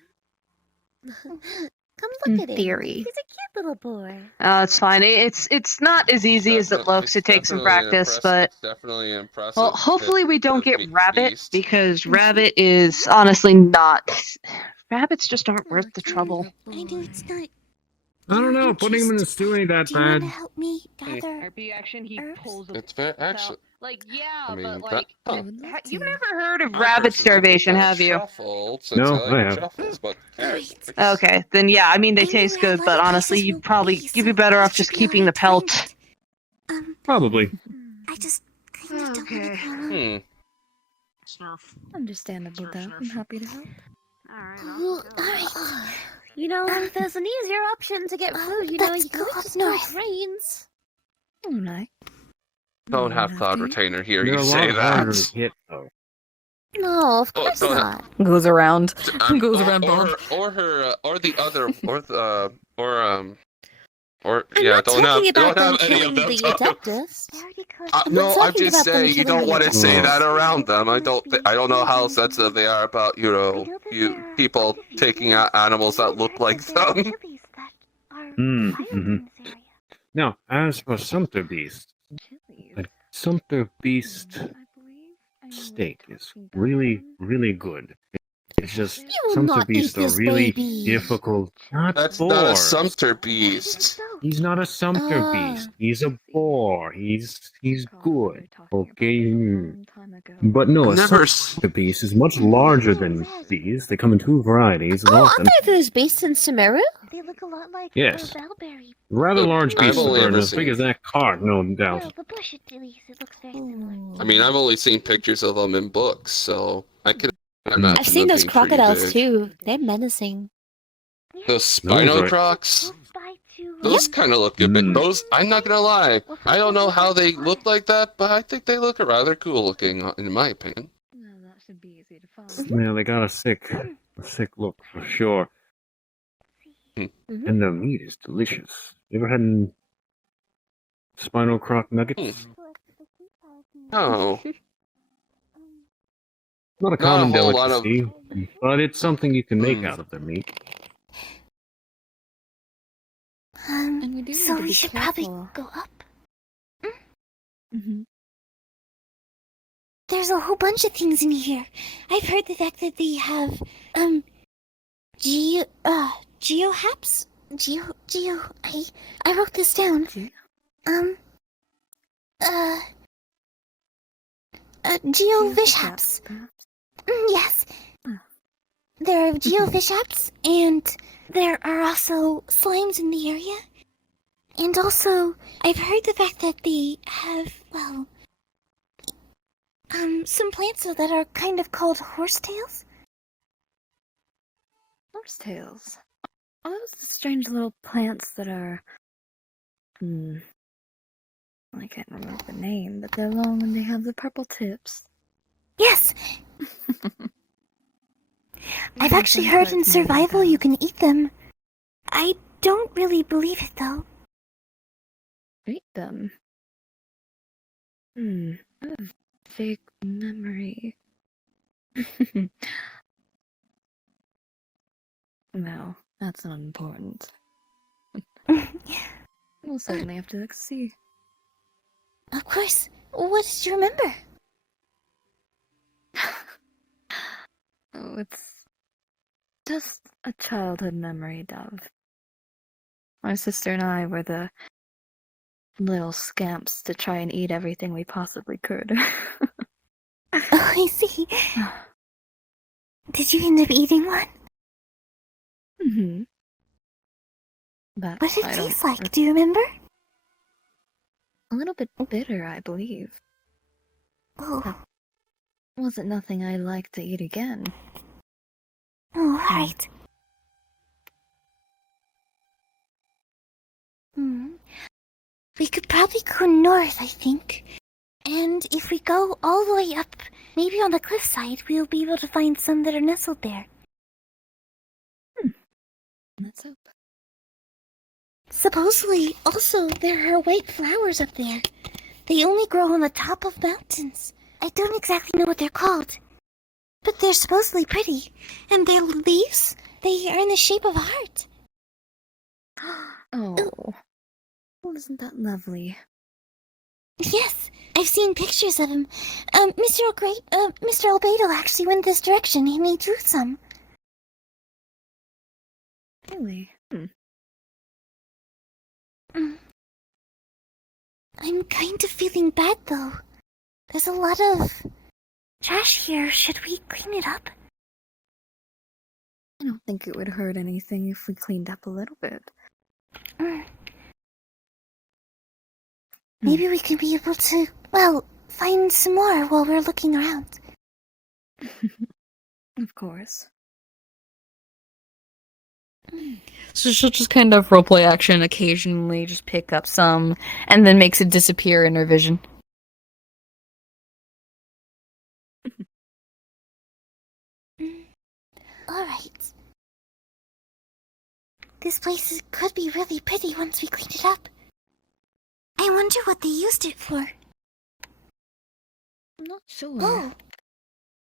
Come In look at him. theory. He's a cute little boy. It's fine. It's not as easy as it looks. It takes some practice, but It's definitely impressive. well, hopefully we don't get Beast. Rabbit because Rabbit is honestly not. Rabbits just aren't worth the trouble. I know it's not I don't know. You Putting him in a just- stew ain't that Do you want to bad. help me gather? RP action, he Herbs? pulls a It's very actually. like yeah, I mean, but that, like huh. I would love You've to. never heard of I rabbit personally would starvation, add have you? Truffle, since No, I like I have. truffles, but carrots. Great. Okay, then yeah, I mean they I knew taste where a good, lot but of honestly, places you'd will probably be, you'd be so better it off should just be keeping the alright to find pelt. it. Probably. I just kind of don't Okay. want to. Hmm. Snurf. Understandable, Snurf, though. snurf. I'm happy to help. Alright. You know, if there's an easier option to get food, you know, let's you go could up just go north. trains. Oh, nice. Don't have to. Cloud Retainer here. They're You a say lot harder that. to hit, though. No, of Oh, course don't not. Goes around. Goes or, around Bob. or her, or the other, or I'm yeah, not don't talking have, about don't have them any of killing them the talking. Adeptus. I'm No, not I'm talking just about them saying you killing don't the want to say Adeptus. that around them. I don't know how sensitive they are about people taking out animals that look like them. Mm-hmm. Now, as for Sumpter Beast, Chilies. a Sumpter Beast I believe I know steak what is you're talking about. really, really good. It's just You will Sumpter not eat Beasts are this really baby. difficult. Not That's not a boars. Sumpter Beast. He's not a Sumpter Beast. He's a boar. He's good. Okay. But no, a I've never Sumpter Beast is much larger than these. They come in two varieties, and Oh, often aren't those based in Sumeru? They look a lot like Yes. Bellberry. rather large I've beasts to only burn, ever as big seen- as that cart, no doubt. Well, the bush at least it looks very similar. I mean, I've only seen pictures of them in books, so I can imagine I've seen them those being pretty crocodiles big. too. They're menacing. Those Spino Those are- Crocs? Close by to, Those kind of look a bit. Mm. Those, I'm not gonna lie. I don't know how they look like that, but I think they look rather cool looking, in my opinion. No, that should be easy to find. Yeah, they got a sick look for sure. Mhm. And the meat is delicious. You ever had any spinal croc nuggets? Oh, Not a Not a common whole lot of- delicacy, but it's something you can make Mm. out of the meat. And we do So need to we be should careful. probably go up. Mm-hmm. There's a whole bunch of things in here. I've heard the fact that they have, geohaps? I wrote this down. Geovishaps. Perhaps. Yes. Oh. There are geovishaps, and there are also slimes in the area. And also, I've heard the fact that they have, well, some plants that are kind of called horsetails. Horsetails. Are those the strange little plants that are... I can't remember the name, but they're long and they have the purple tips. Yes, I've Yeah, actually I'm heard quite in familiar with survival you those. can eat them. I don't really believe it though. Eat them. I have a vague memory. No, that's not important. We'll certainly have to look see. Of course. What did you remember? Oh, it's just a childhood memory, Dove. My sister and I were the little scamps to try and eat everything we possibly could. Oh, I see. Did you end up eating one? Mm-hmm. But What did I it don't taste like? Do you remember? A little bit bitter, I believe. Oh, Wasn't nothing I'd like to eat again. oh, alright. We could probably go north, I think. And if we go all the way up, maybe on the cliffside, we'll be able to find some that are nestled there. Let's hope. Supposedly, also, there are white flowers up there. They only grow on the top of mountains. I don't exactly know what they're called. But they're supposedly pretty. And their leaves, they are in the shape of a heart. Oh. Well, isn't that lovely? Yes, I've seen pictures of him. Mr. Albedo actually went this direction and he drew some. Really? I'm kind of feeling bad though. There's a lot of trash here. Should we clean it up? I don't think it would hurt anything if we cleaned up a little bit. Maybe we could be able to, well, find some more while we're looking around. Of course. So she'll just kind of roleplay action occasionally, just pick up some, and then makes it disappear in her vision. Alright. This place could be really pretty once we clean it up. I wonder what they used it for. I'm not sure. Oh!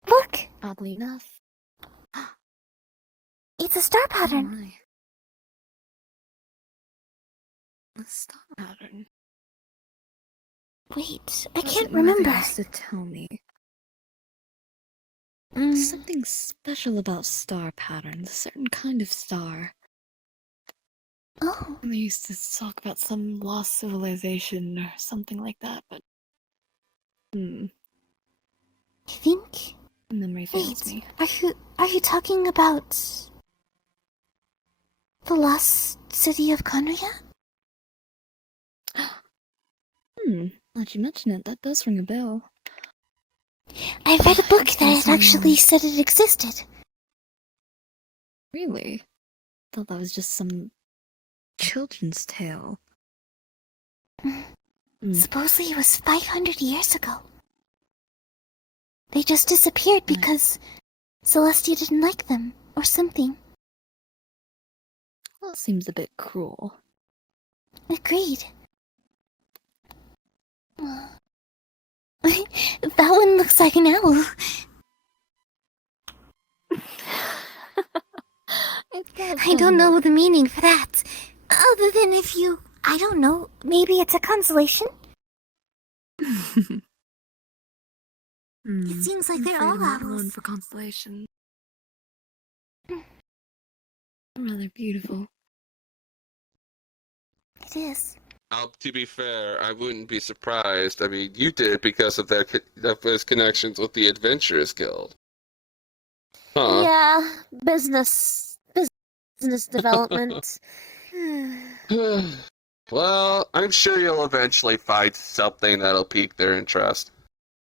Look! Oddly enough. It's a star Oh pattern. my. A star pattern. Wait, I That's can't what Mother remember. used to tell me. Mm, Something special about star patterns, a certain kind of star. oh, And they used to talk about some lost civilization or something like that, but I think. memory fails Wait, me. are you talking about the lost city of Conria? Now that you mention it, that does ring a bell. I read a book that Yes, it actually said it existed. Really? Thought that was just some children's tale. Supposedly it was 500 years ago. They just disappeared Right. because Celestia didn't like them, or something. Well, it seems a bit cruel. Agreed. That one looks like an owl. It does, I don't doesn't know it? the meaning for that. Other than if you, I don't know, maybe it's a consolation? It seems like they're all One owls. for consolation. Rather beautiful. It is. To be fair, I wouldn't be surprised. I mean, you did it because of of his connections with the Adventurers Guild. Huh. Yeah, business development. Well, I'm sure you'll eventually find something that'll pique their interest.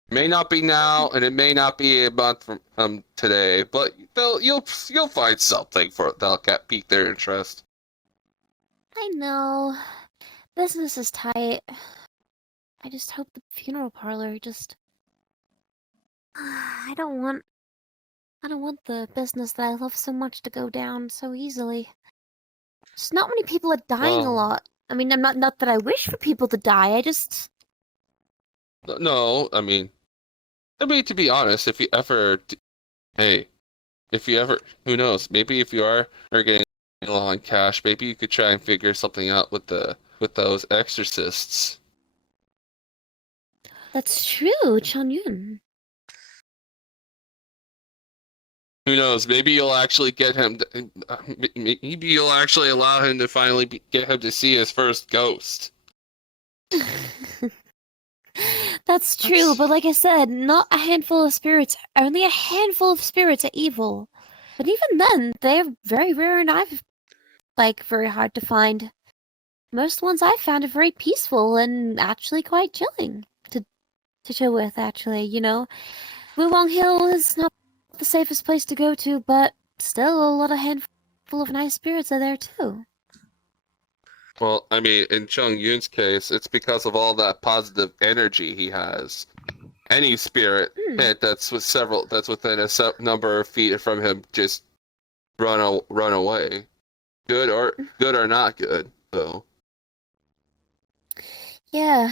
May not be now, and it may not be a month from today, but you'll find something that'll pique their interest. I know. Business is tight. I just hope the funeral parlor just. I don't want the business that I love so much to go down so easily. Just not many people are dying a Well- lot. I mean, I'm not that I wish for people to die. I just. No, I mean, to be honest, if you ever, who knows? Maybe if you are getting low on cash, maybe you could try and figure something out with those exorcists. That's true, Chanyun. Who knows? Maybe you'll actually get him. Maybe you'll actually allow him to finally get him to see his first ghost. That's true, but like I said, not a handful of spirits. Only a handful of spirits are evil. But even then, they're very rare and very hard to find. Most ones I've found are very peaceful and actually quite chilling to chill with, actually, you know. Wulong Hill is not the safest place to go to, but still a lot of handful of nice spirits are there too. Well, I mean, in Chung Yun's case, it's because of all that positive energy he has. Any spirit hit that's within a number of feet from him just run away. Good or not good, though. Yeah.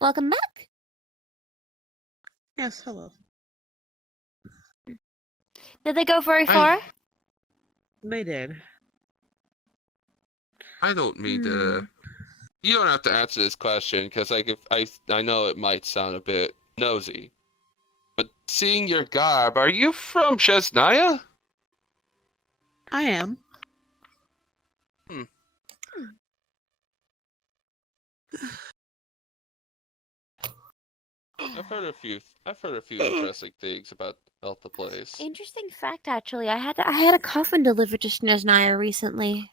Welcome back. Yes, hello. Did they go very far? They did. I don't mean to. You don't have to answer this question because I know it might sound a bit nosy, but seeing your garb, are you from Chesnaya? I am. I've heard a few interesting things about the place. Interesting fact, actually. I had a coffin delivered to Snezhnaya recently.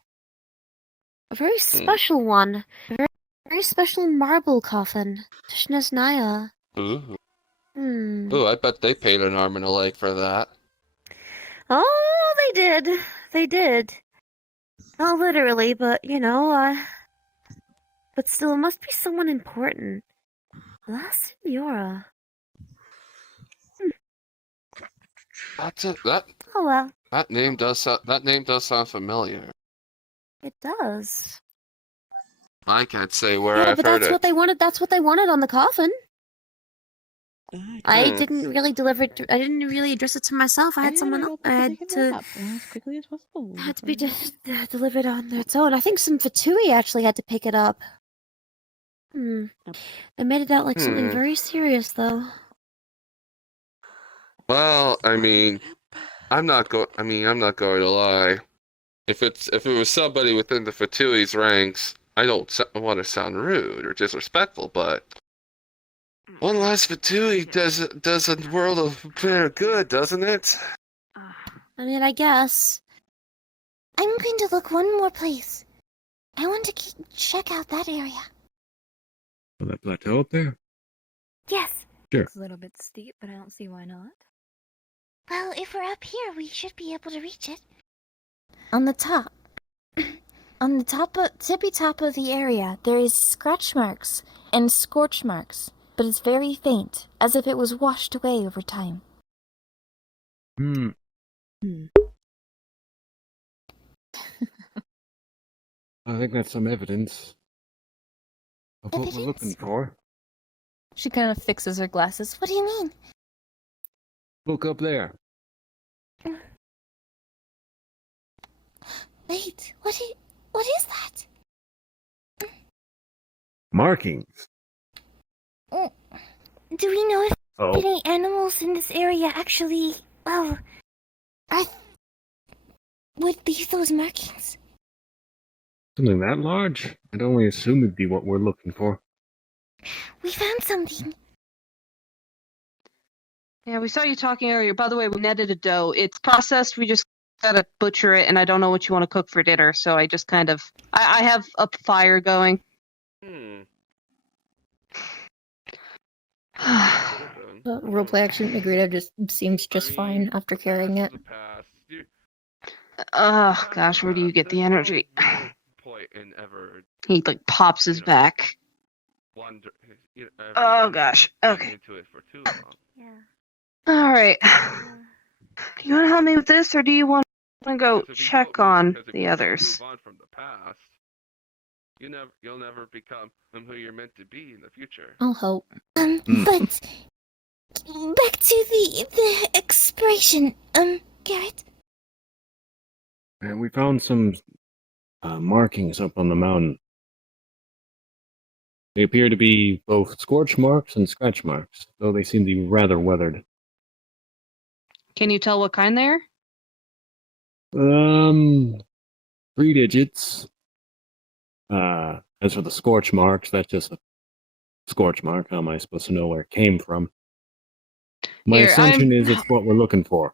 A very special one. A very special marble coffin to Snezhnaya. Ooh. Hmm. Ooh, I bet they paid an arm and a leg for that. Oh, they did. They did. Not literally, but but still, it must be someone important. La Senora. That Oh well, name does sound familiar. it does. I can't say where Yeah, I've but heard that's it. what they wanted. That's what they wanted on the coffin. I Hmm. didn't really deliver it. I didn't really address it to myself. I had someone else. I had to. as quickly as possible. It had to be delivered on its own. I think some Fatui actually had to pick it up. They made it out like something very serious, though. Well, I mean, I'm not going to lie. If it was somebody within the Fatui's ranks, I don't want to sound rude or disrespectful, but one last Fatui does a world of fair good, doesn't it? I mean, I guess. I'm going to look one more place. I want to check out that area. On that plateau up there? Yes. Sure. It's a little bit steep, but I don't see why not. Well, if we're up here, we should be able to reach it. On the top. On the tippy top of the area, there is scratch marks and scorch marks, but it's very faint, as if it was washed away over time. I think that's some evidence of what we're looking for. She kind of fixes her glasses. What do you mean? Look up there. Wait, what is that? Markings. Do we know if Oh. any animals in this area actually, would leave those markings? Something that large? I'd only assume it'd be what we're looking for. We found something. Yeah, we saw you talking earlier. By the way, we netted a dough. It's processed. We just gotta butcher it, and I don't know what you want to cook for dinner, so I just kind of... I have a fire going. Roleplay action agreed. Just seems just fine after carrying it. Oh, gosh, where do you get the energy? Point in ever He, pops his back. wonder. Oh, gosh. Okay. Into it for too long. Alright. You want to help me with this, or do you want to go check on the others? Move on from the past. You'll never become who you're meant to be in the future. I'll help. But back to the expiration. Garrett. And we found some markings up on the mountain. They appear to be both scorch marks and scratch marks, though they seem to be rather weathered. Can you tell what kind they are? 3 digits. As for the scorch marks, that's just a scorch mark. How am I supposed to know where it came from? My assumption is it's what we're looking for.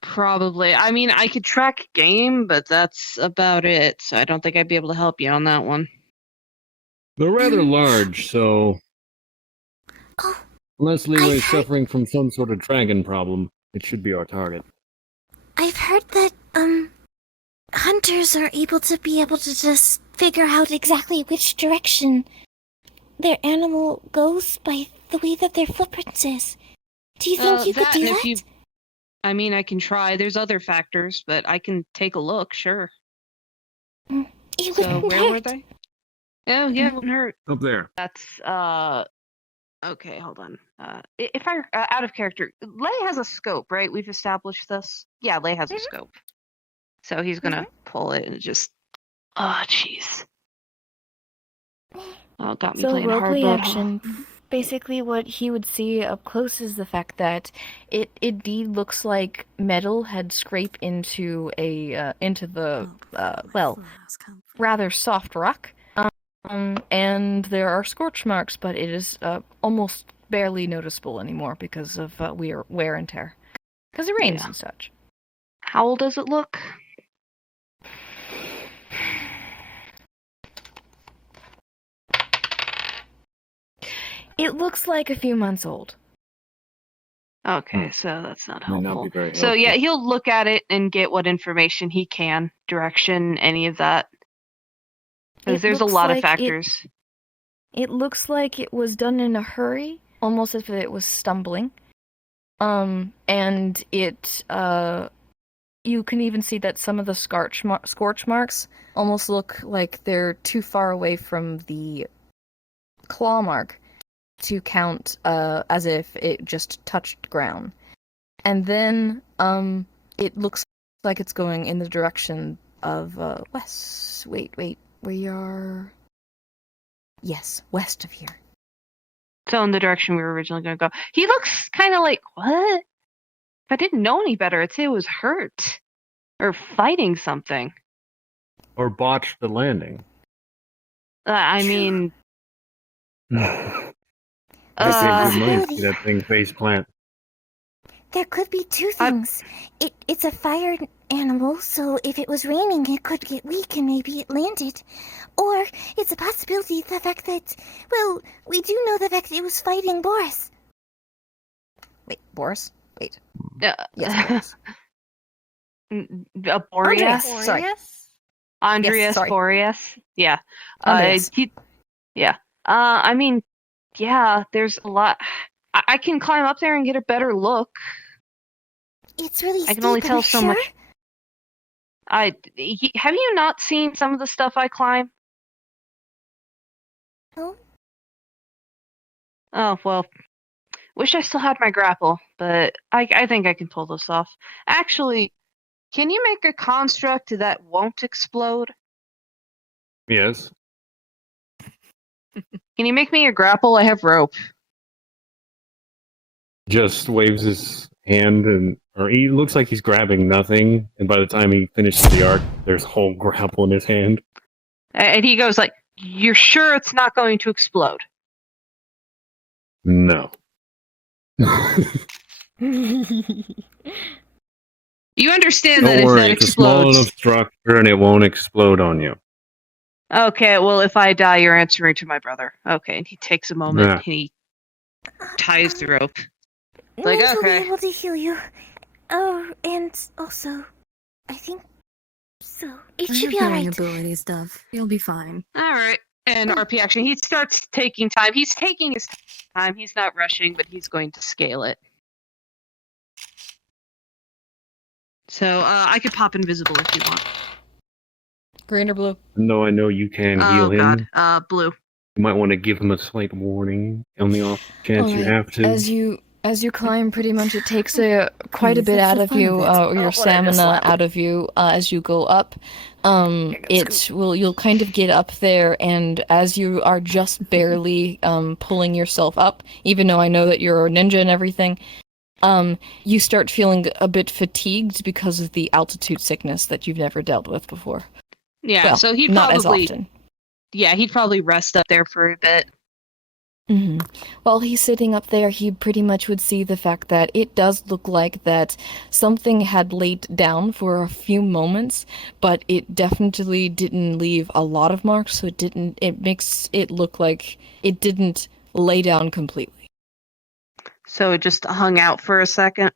Probably. I mean, I could track game, but that's about it. So I don't think I'd be able to help you on that one. They're rather large, so unless Leeway's suffering from some sort of dragon problem, it should be our target. I've heard that, hunters are able to just figure out exactly which direction their animal goes by the way that their footprints is. Do you think you could do that? I mean, I can try. There's other factors, but I can take a look, sure. So where were they? Oh, yeah, it wouldn't hurt. Up there. That's, okay, hold on. If I, out of character, Lay has a scope, right? We've established this? Yeah, Lay has a scope. So he's gonna pull it and just, oh, jeez. Oh, got me So playing hard roleplay mode. action, basically what he would see up close is the fact that it indeed looks like metal had scraped into the rather soft rock. And there are scorch marks, but it is almost barely noticeable anymore because of wear and tear. Because it rains and such. How old does it look? It looks like a few months old. Okay, so that's not Might not helpful. be very So helpful. yeah, he'll look at it and get what information he can, direction, any of that. Because It there's a looks lot of like factors. It looks like it was done in a hurry, almost as if it was stumbling. And it, you can even see that some of the scorch marks almost look like they're too far away from the claw mark to count, as if it just touched ground. And then, it looks like it's going in the direction of, west. Wait, we are... Yes, west of here. So in the direction we were originally going to go. He looks kind of like, what? If I didn't know any better, I'd say it was hurt. Or fighting something. Or botched the landing. I mean... I saved your money to see that thing face plant. There could be two things. It's a fire animal, so if it was raining, it could get weak and maybe it landed. Or it's a possibility the fact that, well, we do know the fact that it was fighting Boris. Wait, Boris? Wait. Yes, Boris. Boreas? Sorry. Andreas Yes, sorry. Boreas? Yeah. Andreas. I mean, yeah, there's a lot. I can climb up there and get a better look. It's really I can only steep, tell are you so sure? much. Have you not seen some of the stuff I climb? No. Oh, well, wish I still had my grapple, but I think I can pull this off. Actually, can you make a construct that won't explode? Yes. Can you make me a grapple? I have rope. Just waves his hand, or he looks like he's grabbing nothing, and by the time he finishes the arc, there's a whole grapple in his hand. And he goes like, "You're sure it's not going to explode?" No. You understand that Don't if worry, that it's a small explodes... enough structure and it won't explode on you. Okay, well, if I die, you're answering to my brother. Okay, and he takes a moment Yeah. and he ties the rope. Like, Nins will be okay. able to heal you. Oh, and also, I think so. It I should have be healing alright. ability stuff. You'll be fine. Alright. And RP action. He starts taking time. He's taking his time. He's not rushing, but he's going to scale it. So, I could pop invisible if you want. Green or blue? No, I know you can heal Oh, him. God. Blue. You might want to give him a slight warning on the off chance you Alright, have to. As you climb, pretty much it takes quite a Please, bit that's out the of fun you, of it. your stamina out of you as you go up. You'll kind of get up there, and as you are just barely pulling yourself up, even though I know that you're a ninja and everything, you start feeling a bit fatigued because of the altitude sickness that you've never dealt with before. Yeah, Well, so he'd not probably... as often. Yeah, he'd probably rest up there for a bit. Mm-hmm. While he's sitting up there, he pretty much would see the fact that it does look like that something had laid down for a few moments, but it definitely didn't leave a lot of marks, so it makes it look like it didn't lay down completely. So it just hung out for a second?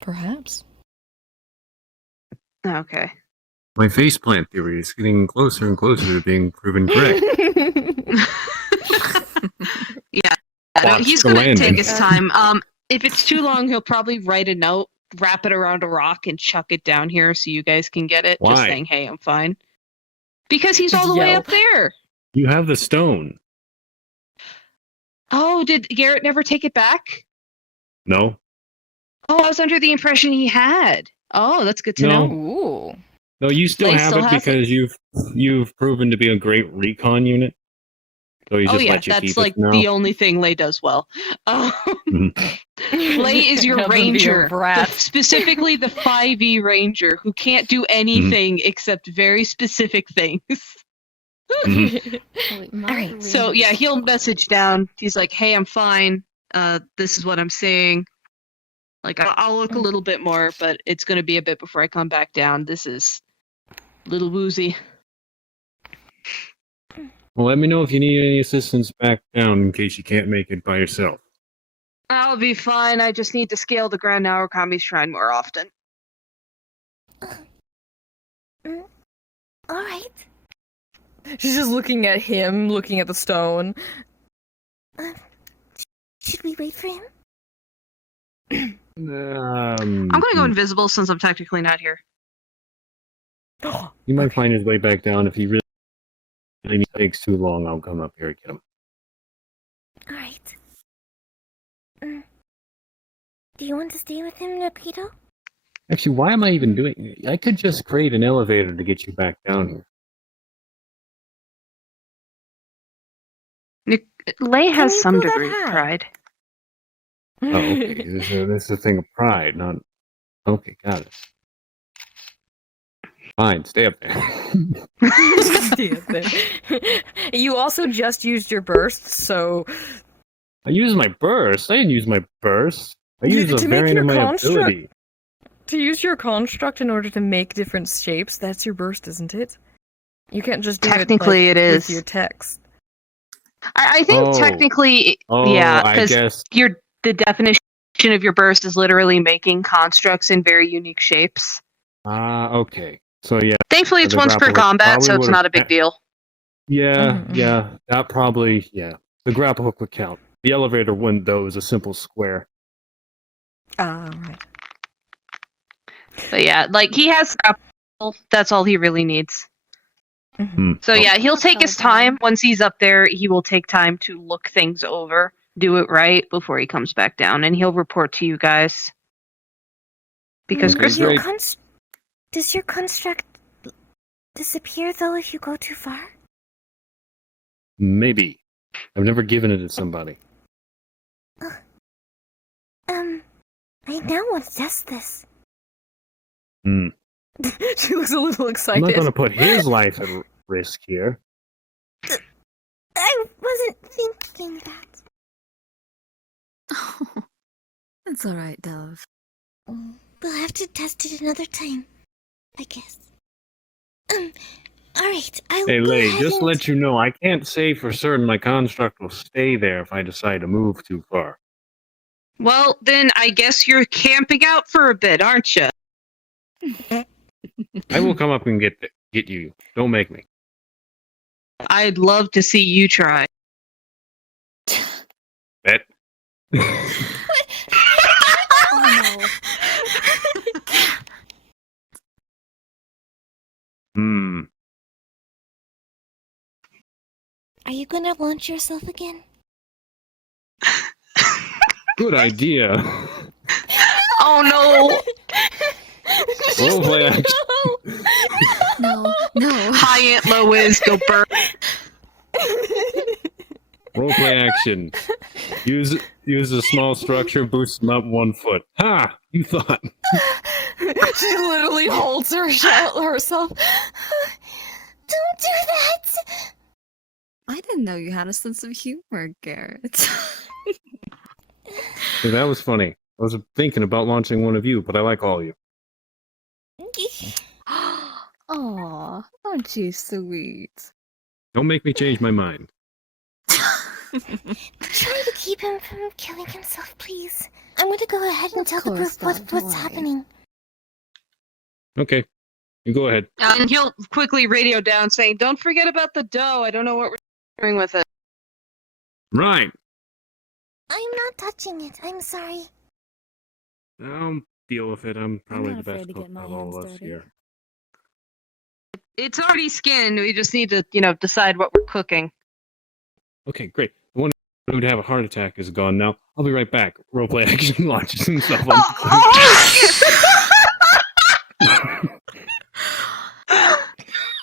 Perhaps. Okay. My faceplant theory is getting closer and closer to being proven correct. Yeah, Watch he's the gonna landing. take his time. If it's too long, he'll probably write a note, wrap it around a rock, and chuck it down here so you guys can get it. Just Why? saying, hey, I'm fine. Because he's all the way Yell. up there. You have the stone. Oh, did Garrett never take it back? No? Oh, I was under the impression he had. Oh, that's good to No. know. Ooh. No, you still Lay have still it has because you've proven to be a great recon unit. So he Oh just yeah, let you that's keep like it now. the only thing Lay does well. Lay is your Have them be a ranger, brat. specifically the 5e ranger who can't do anything except very specific things. Mhm. All right, so yeah, he'll message down. He's like, "Hey, I'm fine. This is what I'm seeing. Like, I'll look a little bit more, but it's gonna be a bit before I come back down. This is a little woozy." Well, let me know if you need any assistance back down in case you can't make it by yourself. I'll be fine. I just need to scale the Grand Narukami Shrine more often. All right. She's just looking at him, looking at the stone. Should we wait for him? I'm gonna go invisible since I'm technically not here. He might find his way back down if he really takes too long. I'll come up here and get him. All right. Do you want to stay with him, Rapido? Actually, why am I even doing it? I could just create an elevator to get you back down here. Lay has you some go that degree of high? pride. Oh, okay. This is a thing of pride, not... Okay, got it. Fine, stay up there. You also just used your burst, so I used my burst. I didn't use my burst. I used a to make variant your of my construct- ability. to use your construct in order to make different shapes, that's your burst, isn't it? You can't just do Technically, it, it with is. your text. I think technically, yeah, I because guess. the definition of your burst is literally making constructs in very unique shapes. Okay. So yeah. Thankfully, it's the once per grapple hook combat, so probably it's would've- not a big deal. Yeah, yeah. That probably, yeah. The grapple hook would count. The elevator window is a simple square. Right. But yeah, like he has grapple. That's all he really needs. So yeah, he'll take his time. Once he's up there, he will take time to look things over, do it right before he comes back down, and he'll report to you guys. Because Okay, Crystal, great. Does your construct disappear though if you go too far? Maybe. I've never given it to somebody. I now want to test this. She looks a little I'm excited. not going to put his life at risk here. I wasn't thinking that. It's alright, Dove. We'll have to test it another time, I guess. Alright, I'll Hey, go Lay, ahead just and... let you know, I can't say for certain my construct will stay there if I decide to move too far. well, then I guess you're camping out for a bit, aren't you? I will come up and get you. Don't make me. I'd love to see you try. Bet. Oh no. Are you gonna launch yourself again? Good idea. Oh no! Roleplay action. No, no. High Ant, low is, go burn. Roleplay action. Use a small structure, boost them up 1 foot. Ha! You thought. She literally holds herself. Don't do that! I didn't know you had a sense of humor, Garrett. Hey, that was funny. I was thinking about launching one of you, but I like all of you. Aw, aren't you sweet? Don't make me change my mind. Try to keep him from killing himself, please. I'm gonna go ahead and Of tell the course, group Dove, don't what's worry. happening. Okay. You go ahead. And he'll quickly radio down saying, "Don't forget about the dough. I don't know what we're doing with it." Right. I'm not touching it. I'm sorry. I'll deal with it. I'm probably not the afraid best to cook get my of all of hands us dirty. here. It's already skinned. We just need to, decide what we're cooking. Okay, great. The one who would have a heart attack is gone now. I'll be right back. Roleplay action launches himself on.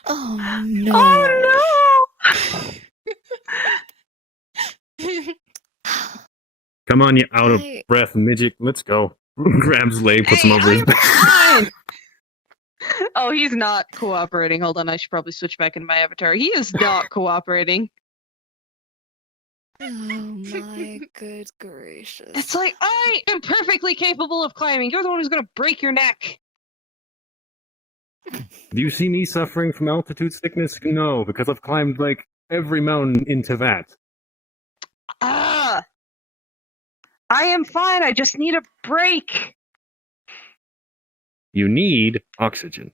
Oh no. Oh Come on, you out of I- breath midget. Let's go. Grabs Lay, puts him over his back. no! Oh, he's not cooperating. Hold on, I should probably switch back into my avatar. He is not cooperating. Oh my good gracious. It's like, I am perfectly capable of climbing. You're the one who's gonna break your neck. Do you see me suffering from altitude sickness? No, because I've climbed like every mountain into that. Ah! I am fine. I just need a break. You need oxygen.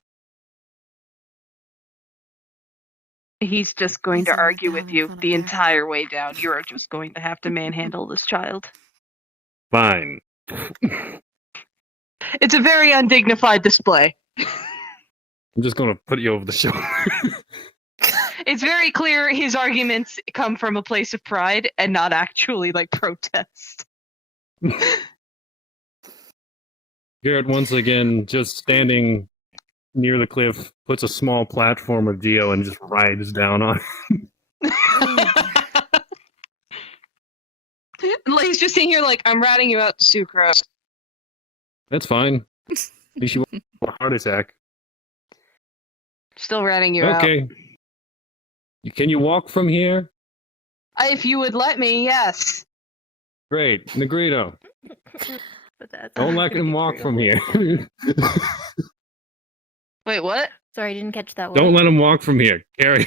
He's just going to He's always argue down with in you front of the her. entire way down. You are just going to have to manhandle this child. Fine. It's a very undignified display. I'm just gonna put you over the shoulder. It's very clear his arguments come from a place of pride and not actually like protest. Garrett, once again, just standing near the cliff, puts a small platform of Dio and just rides down on it. Like, he's just sitting here like, I'm ratting you out to sucrose. That's fine. At least you won't have a heart attack. Still ratting you out. Okay. Can you walk from here? If you would let me, yes. Great. Negrito, But that's don't let him walk from here. Wait, what? Sorry, I didn't catch that one. Don't let him walk from here. Carry.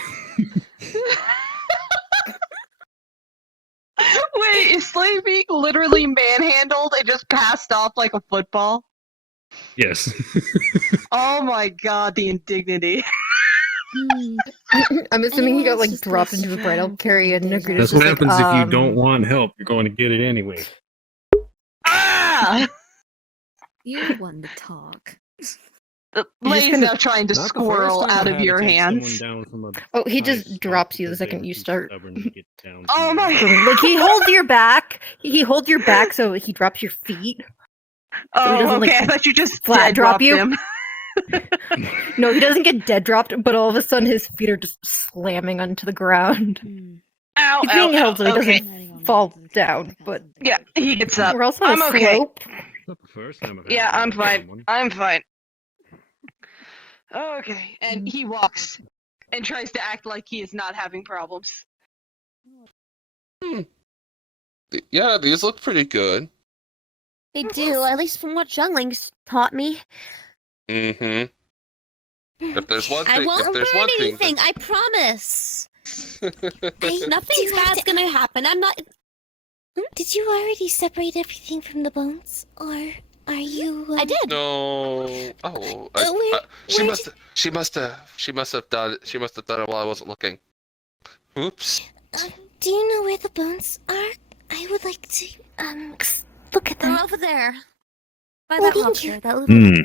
Wait, is Slave being literally manhandled and just passed off like a football? Yes. Oh my god, the indignity. I'm assuming he got Anyone's like just dropped less into the bridal strong carry and than Negrito's That's just what like, happens if you don't want help. You're going to get it anyway. Ah! You want to talk. Lay's gonna- now trying to Not the squirrel first time out I of had to your take someone hands. down from a Oh, he high just spot drops you the because they second were you too start. stubborn to get down Oh from my there. Like he holds your back. He holds your back so he drops your feet. Oh, doesn't, like, okay. I thought you just flat dead drop dropped you? him. No, he doesn't get dead dropped, but all of a sudden his feet are just slamming onto the ground. Ow, He's being held so he okay. doesn't fall down, but Yeah, he gets up. we're also on I'm a okay. slope. Not the first time I've had Yeah, to do I'm that to fine. someone. I'm fine. Okay, and he walks and tries to act like he is not having problems. Yeah, these look pretty good. They do, at least from what Junglings taught me. Mm-hmm. If there's one I thing, won't if there's burn one thing, anything, I promise. then- Nothing's bad's gonna happen. I'm not. Did you already separate everything from the bones? Or are you... I did. no. Oh, where she did- must have done it while I wasn't looking. Oops. do you know where the bones are? I would like to, look at them. They're over there. By Well, that thank monster. you. That little. Hmm.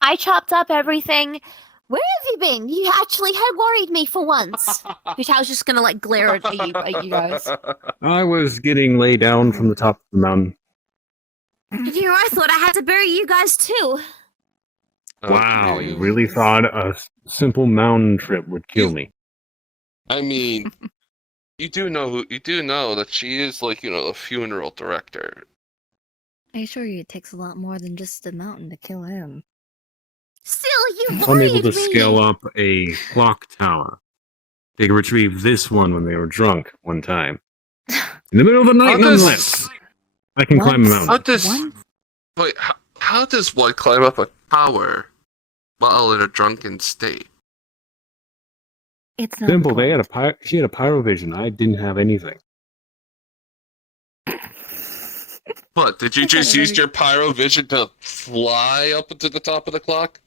I chopped up everything. Where have you been? You actually had worried me for once. Which I was just gonna like glare at you guys. I was getting laid down from the top of the mountain. You know, I thought I had to bury you guys too. Wow, Okay. you really thought a simple mountain trip would kill me. I mean, you do know that she is like, a funeral director. I assure you it takes a lot more than just a mountain to kill him. Still, you I'm worried able to me. scale up a clock tower. They retrieved this one when they were drunk one time. In the middle of the night, How does- nonetheless. I can climb a How mountain. does One? wait? How does one climb up a tower while in a drunken state? It's not Simple. They had important. she had a pyrovision. I didn't have anything. What? Did you I just thought use your pyrovision to fly up into the top of the clock?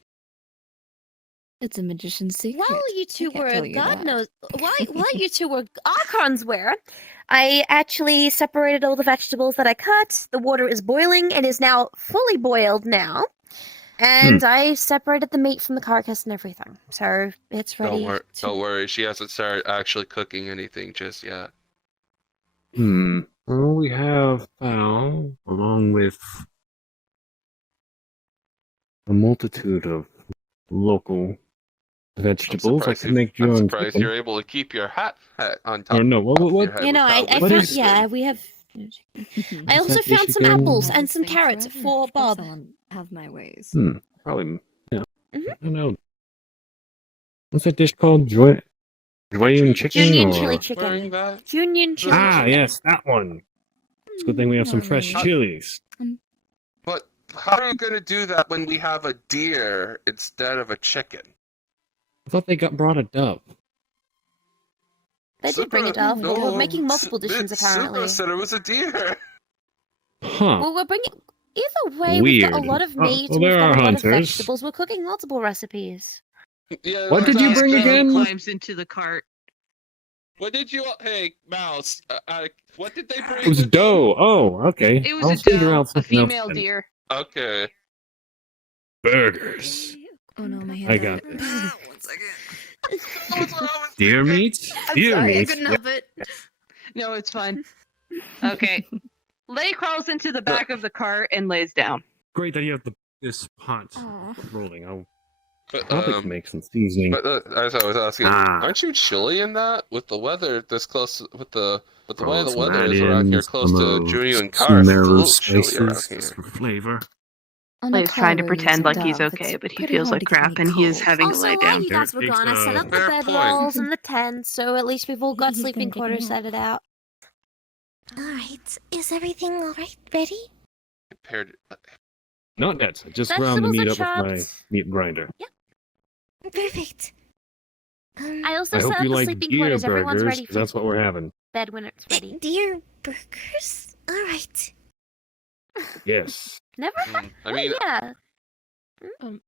It's a magician's secret. While you I two can't were, tell you God that. knows, while you two were Archons were, I actually separated all the vegetables that I cut. The water is boiling and is now fully boiled now. And I separated the meat from the carcass and everything. So it's ready. Don't worry. She hasn't started actually cooking anything just yet. Well, we have found, along with a multitude of local vegetables, I can make I'm your own surprised chicken. you're able to keep your hat on top. Or no, of your what? head You know, I without what found, is- yeah, we have. I Is also that found dish some again? apples Have and this some thing carrots forever. for Of course Bob. I want to have my ways. Probably, I don't know. What's that dish called? Julian chicken? Union or... chili chicken. Union chili chicken. Yes, that one. It's a good thing we have some fresh chilies. But how are you gonna do that when we have a deer instead of a chicken? I thought they brought a dove. They did bring it up. They were making multiple dishes, apparently. Super said it was a deer. Huh. Well, we're bringing... Either way, we've got a Weird. lot of meat, well, we've there got are a lot of hunters. vegetables. We're cooking multiple recipes. Yeah, What did you bring again? Climbs into the cart. What did you? Hey, Mouse. What did they bring? It was a doe. Oh, okay. It was I'll a figure doe, out a something else female then. deer. Okay. Burgers. Oh no, my hand. I got this. 1 second. Deer meat? Deer Sorry, I meat. couldn't help it. No, it's fine. Okay. Lay crawls into the back of the cart and lays down. Great that you have this pot Aw. rolling. I'll But, probably make some seasoning. But as I was asking, Ah. aren't you chilly in that with the weather this close? With the way Throw the some weather is onions, around here, close some to of Juju and some Karth, it's a marrow little chilly around spices here. for flavor. He's trying to pretend like he's okay, but he feels like crap and he is having to Also, lay while down. you guys were Takes gone, I set a up the fair bed point. rolls and the tent, so at least we've all got He's sleeping gonna get quarters help. set it out. Alright, is everything alright, ready? Compared, Not yet. I just ground the Vegetables meat are up with my chopped. meat grinder. Perfect. I also I set hope up you the like sleeping deer quarters. Everyone's burgers, ready 'cause for that's what we're having. bed when it's ready. Deer burgers? Alright. Yes. Never had. I mean, yeah. I've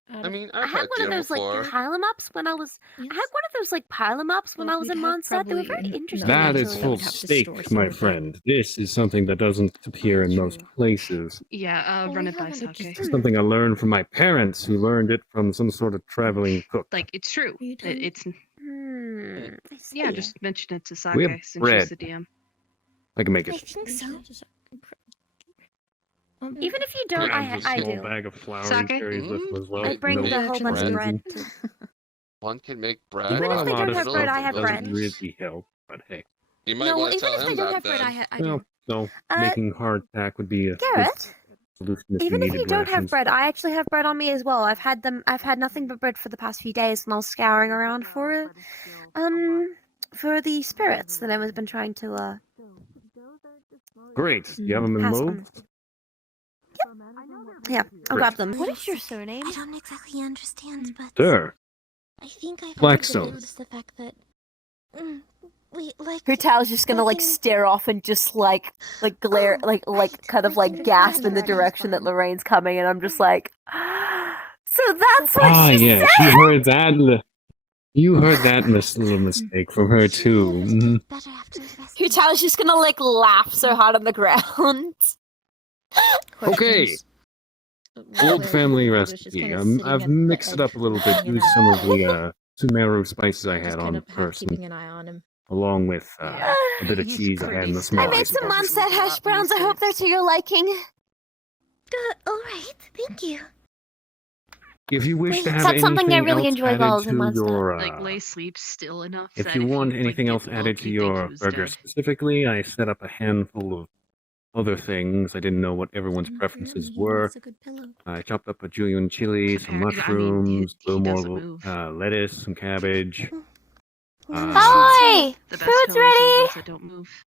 I had had one of deer those before. like pile 'em ups when I was. I had one of those like pile 'em ups when I was in Mondstadt. They were very interesting. That is actually. full steak, my friend. This is something that doesn't appear in most places. Yeah, Well, run we it by haven't Sake. It's something I learned from my parents, who learned it from some sort of traveling cook. Like, it's true. It's I see. yeah, just mention it to Sake We have since she's bread. the DM. I can make I it. think so. Even if you don't, Grabs a I small do. bag of flour Sake? he carries with him as well. I bring Milk, the whole bunch of bread. too. One can make bread. He Even brought if a they lot don't of have stuff bread, I that have doesn't bread. really help, but hey. You might No, want to even tell if him they don't that have bread, then. I do. No, making hardtack would be a good Garrett, solution if even you if you needed don't have rations. bread, I actually have bread on me as well. I've had nothing but bread for the past few days when I was scouring around for the spirits that I was been trying to Great. You have them in pass mauve? on. Yeah, I'll Great. grab them. What is your surname? I don't exactly understand, but Sure. I think I've Blackstone. noticed the fact that we like. Her just gonna like looking- stare off and just like glare, Oh, like right, kind of like like gasp in the direction that Lorraine's coming, and I'm just like, so that's what Ah, she yeah, said. she heard that. You heard that little mistake from her too. Mhm. Better after the rest. Hutao's just gonna like laugh so hard on the ground. Okay. Old family recipe. I've mixed it up a little bit. Used some of the sumeru spices I had on first, keeping an eye on him. along with a bit of cheese I had in the small I made ice some box. Mondstadt hash browns. I hope they're to your liking. Alright, thank you. If you wish to have That's something I anything really else enjoy while I was added in to Mondstadt. your, Like, Lay sleeps still enough. if that you want like, anything get else woke, added to you think your he was burger dead. specifically, I set up a handful of other things. I didn't know what everyone's preferences were. A good pillow. I chopped up a julienne chili, some I mean, mushrooms, he a little doesn't more move. lettuce, some cabbage. Hi! The best Food's pillows are the ready! ones that don't move.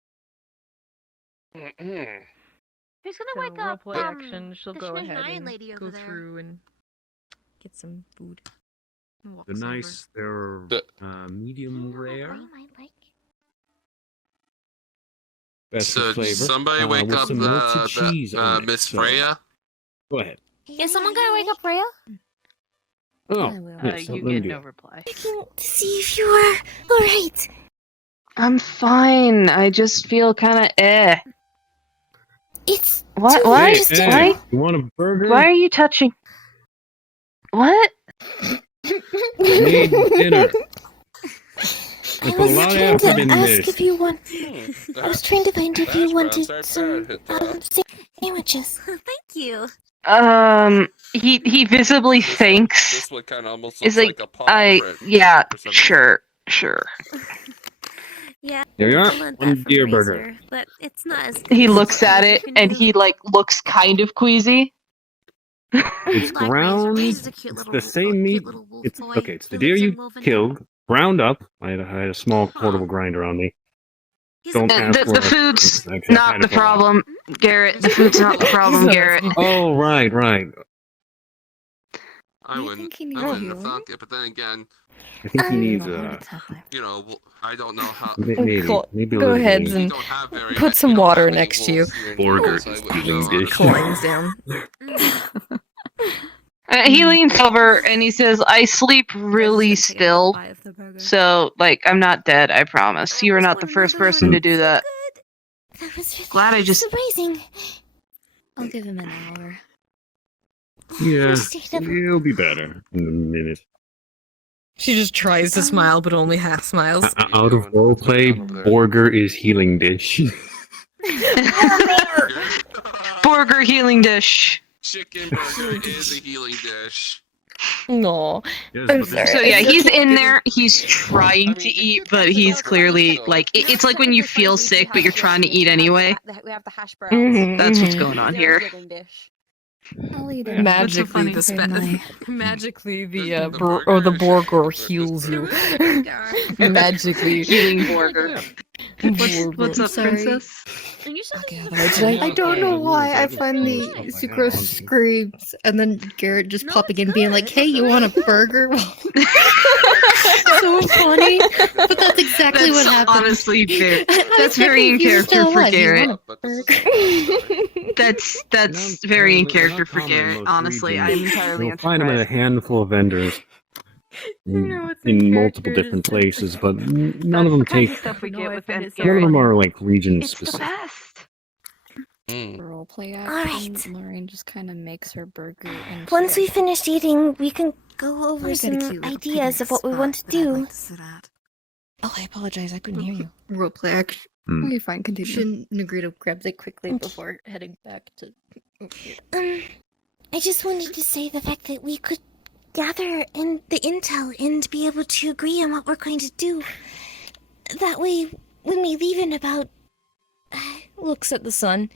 Who's gonna So wake up? roleplay action, she'll the go Shinai ahead and lady go over there. through and get some food. They're nice. They're medium rare. Best So of flavor. somebody wake with up some melted cheese on it, Miss so- Freya. Go ahead. Is someone gonna wake up Freya? Oh, I will. yes, You let me get do no it. reply. Checking to see if you are alright. I'm fine. I just feel kind of It's What? too Why? interesting. Why? You want a burger? Why are you touching? What? Made dinner. I put a was lot of trying effort to in ask this. if you want. I was trying to find if you Hash wanted browns aren't some bad, sandwiches. Thank you. He visibly thinks. This one kind of almost It's looks like a paw print. yeah, for some reason. sure. Yeah. Here you are. I learned One that from deer Razor, burger. but it's not as good He as looks what at Razor it can and do. he like looks kind of queasy. It's ground. He's a cute It's little the same meat. cute little wolf It's boy okay. It's the who deer lives in you Woven. killed, ground up. I had a small portable grinder on me. He's Don't a ask The, where the food's I had to not the pull out. problem, Garrett. The food's not the problem, Garrett. Oh, right. I You wouldn't. think he I needs wouldn't have healing? thought it, but then again, I think he needs you know, I don't know how. maybe Cool. maybe a Go little ahead healing. You and don't have very. put some you don't water have many next to you. wolves here in Borger Naples, I is wouldn't healing know, dish. Climbs down. He leans over and he says, "I sleep really still, so like I'm not dead. I promise. You are not the first person to do that." That was really Glad I just- surprising. I'll give him an hour. Yeah, Understandable. it'll be better in a minute. She just tries to smile, but only half smiles. Out of roleplay, Borger is healing dish. Borger healing dish. Chicken burger is a healing dish. No. Yes, I'm but sorry. So yeah, he's in there. He's trying to eat, but he's clearly like it's like when you feel sick, but you're trying to eat anyway. We have the hash browns. Mhm, That's what's mhm. going on Zero here. healing dish. I'll eat Yeah. it. Magically, What's so the funny? magically The the burger or the is- Borgor heals you. Magically Healing Borger. What's up, Sorry. princess? And you said Okay, this is I don't know why I Yeah. find the Yeah. sucrose screams and then Garrett just No, popping it's in being like, good. "Hey, you want a burger?" So funny, but that's exactly what That's happened. honestly very. I was That's very in thinking he was character still for alive. You Garrett. want a But this is That's very in character for common in Garrett. most Honestly, regions. I'm entirely You'll find them at a unsurprised. handful of vendors in multiple different places, but none of them That's the kind take. of stuff we No, get I with find them, it so None of Garrett. them are like region It's the specific. best. Roleplay Alright. action. Lorraine just kind of makes her burger and Once we shit. finish eating, we can go over I got a some cute little ideas of what we picnic want to spot that I'd do. like to sit at. Oh, I apologize. I couldn't hear you. Roleplay action. Oh, you're fine. Continue. Shouldn't Negrito grabs it quickly Okay. before heading back to. I just wanted to say the fact that we could gather in the intel and be able to agree on what we're going to do. That way, when we leave in about, Looks at the sun.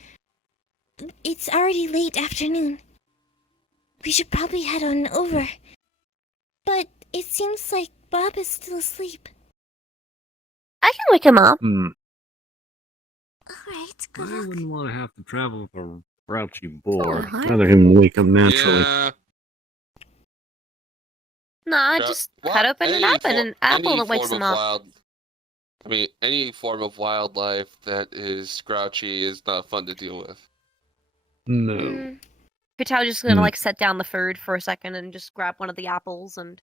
it's already late afternoon. We should probably head on over. But it seems like Bob is still asleep. I can wake him up. Alright, I good luck. wouldn't want to have to travel with a grouchy boar. hi. I'd rather him wake up naturally. Yeah. Nah, Yeah, just well, cut open an any apple for- and an apple any that wakes form him of up. wild- I mean, any form of wildlife that is grouchy is not fun to deal with. No. Vital's just gonna Hmm. like set down the food for a second and just grab one of the apples and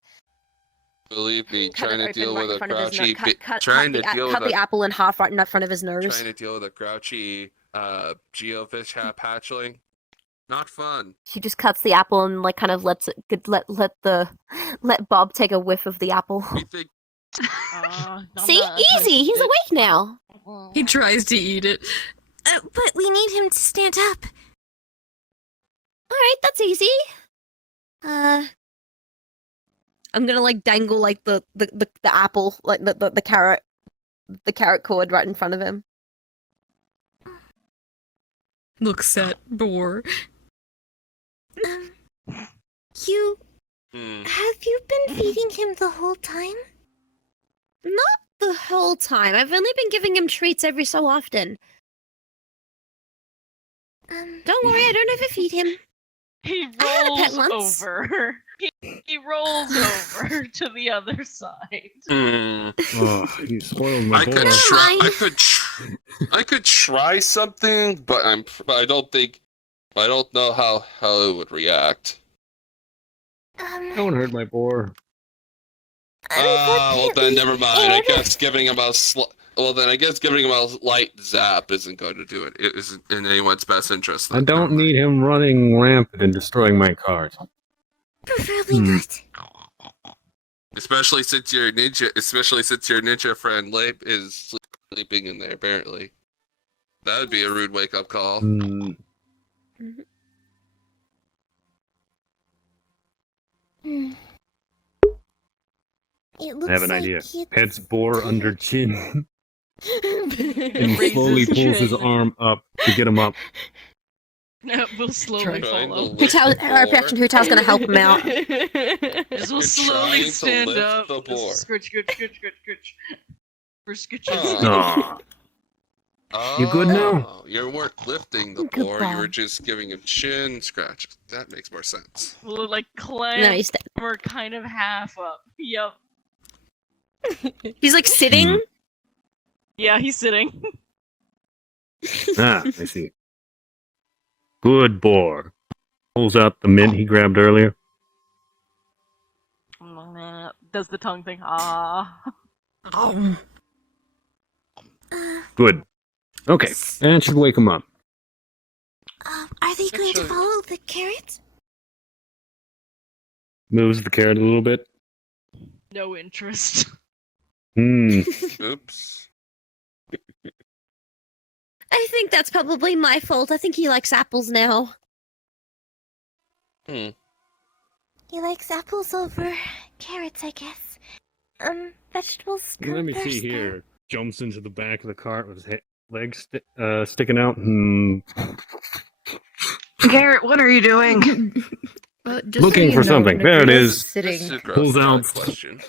Believe me, cut trying it to open deal right with in a front of his grouchy, nose. trying to deal cut with the a apple in half right in front of his nose. trying to deal with a grouchy geofish hatchling, not fun. She just cuts the apple and like kind of lets it let Bob take a whiff of the apple. We think See, easy. He's awake now. He tries to eat it. But we need him to stand up. All right, that's easy. I'm gonna like dangle like the apple, like the carrot cord right in front of him. Looks at Boar. You hmm, have you been feeding him the whole time? Not the whole time. I've only been giving him treats every so often. Don't worry, I don't overfeed him. He I had a pet rolls once. over. He rolls over to the other side. Oh, you spoiled my I boar. could Never try. mind. I could try something, but I don't know how it would react. Don't hurt my boar. Well then, never mind. I Ed- guess giving him a light zap isn't going to do it. It isn't in anyone's best interest. I don't need him running rampant and destroying my cars. Preferably not. Especially since your ninja friend Lape is sleeping in there. Apparently, that would be a rude wake up call. Hmm. It looks I have an like idea. it's- Pets boar under chin and Raises slowly pulls his chin. arm up to get him up. We'll slowly Trying to follow. lift the Our boar. Captain Hurtow's gonna help him out. Just will You're slowly trying to stand lift up. the boar. Scritch, scritch, scritch, scritch, scritch. For scritches. Oh. Aw. You good now? Oh, you weren't lifting the Good boar, you were Bob. just giving him chin scratches. That makes more sense. We'll like clamp. No, he's We're kind of half up. Yep. he's like sitting. Yeah, he's sitting. Ah, I see. Good boar. Pulls out the mint he grabbed earlier. Does the tongue thing. Ah. Good. Okay, that should wake him up. Are they going to Actually- follow the carrots? Moves the carrot a little bit. No interest. Oops. I think that's probably my fault. I think he likes apples now. Hmm. He likes apples over carrots, I guess. Vegetables come Let me first, see though. here. Jumps into the back of the cart with his legs sticking out. Garrett, what are you doing? Looking for something. There it is. This is a Pulls gross out. question.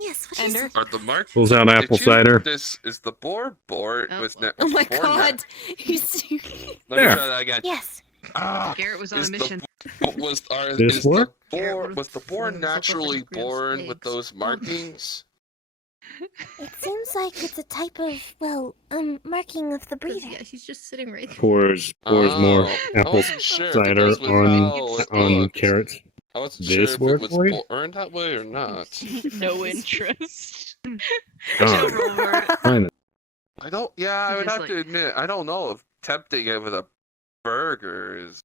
Yes, what is Ender? it? Are the marks? Pulls out apple cider. Is the boar boar was ne- Oh my boar god. neck- He's Let me There. try that again. Yes. Ah, Garrett was on is a mission. This is the work? boar was the boar naturally born with those markings? It seems like it's a type of, marking of the breeder. Yeah, he's just sitting right there. Pours more I apple wasn't sure cider because with how it on looked. carrots. I wasn't This sure if work it was for you? born that way or not. No interest. God. Roll for it. Fine. I don't. Yeah, I would Just have to admit, I don't know if tempting it with a burger is.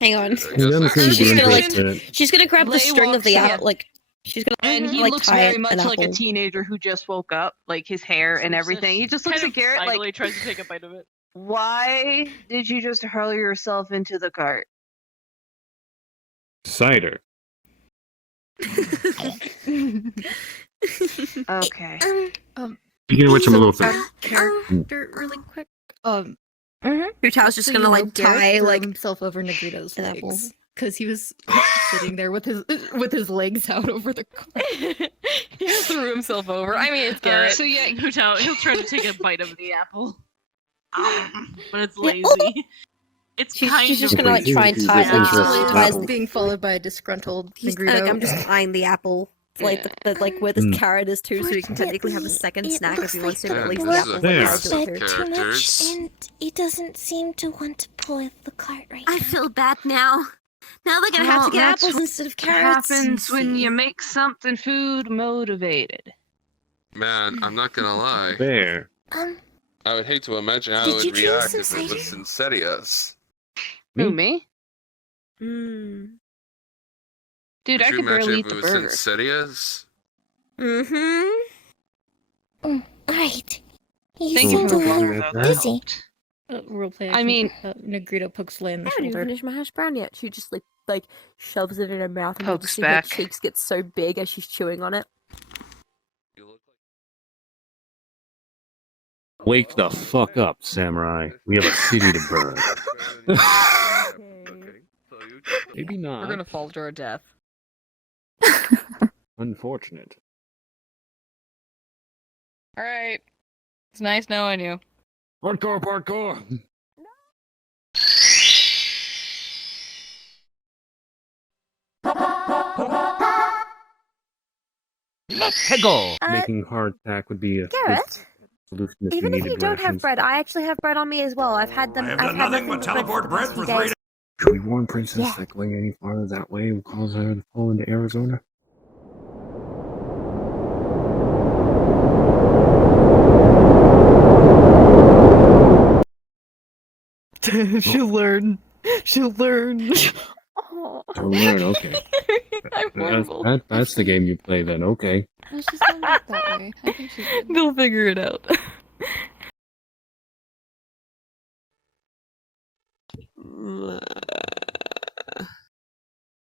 Hang on. I guess He doesn't that's seem to She's be gonna, like, interested in it. She's gonna grab the Lay string of walks the out. apple, like she's gonna And he like looks tie very it much an like a apple. teenager who just woke up, like his hair and everything. He just looks Kind at Garrett of like, tries to take a bite of it. why did you just hurl yourself into the cart? Cider. Okay. Speaking of which, I'm a little thick. Character, really quick. Hurtow's just So gonna you like know, Garrett tie threw like himself over Negrito's an apple. legs because he was sitting there with his legs out over the car. He just threw himself over. I mean, it's Garrett. So yeah, he'll try to take a bite of the apple. But it's lazy. It's She's kind just of gonna like try and He's tie disinterested it. in Ties apples. Being followed by a disgruntled Negrito. I'm just tying the apple, like like where the carrot is too, so he can technically have a second snack if he wants to. But at least the this apple is There. has to Fed it too much, characters. and he doesn't seem to want to pull the cart right I now. feel bad now. Now they're gonna have to get Well, that's apples what instead of carrots. Happens when you make something food motivated. Man, I'm not gonna lie. There. I would hate to imagine how Did it you would drink react some if it was cider? Sincerius. Who, me? Mm. Dude, Could I you could barely imagine eat if the it was burger. Sincerius? Mm-hmm. Alright. He Thank you seemed for a the water, little though. That dizzy. helped. Roleplay. I mean- Negrito pokes Lay in I the haven't even shoulder. finished my hash brown yet. She just like shoves it in her mouth and you Pokes just see back. her cheeks get so big as she's chewing on it. Wake the fuck up, samurai. We have a city to burn. Maybe We're not. gonna fall to our death. Unfortunate. Alright. It's nice knowing you. Hardcore parkour! Let's go! Making heart attack would be a Garrett, solution if even you if needed you don't have rations. bread, I actually have bread on me as well. I've had them. I've had nothing but teleport bread for 3 days. Should we warn Princess Yeah. that going any farther that way will cause her to fall into Arizona? She'll learn. She'll learn. Oh. To learn, okay. I'm horrible. That's the game you play then, okay. No, she's not like that way. I think she's good. They'll figure it out.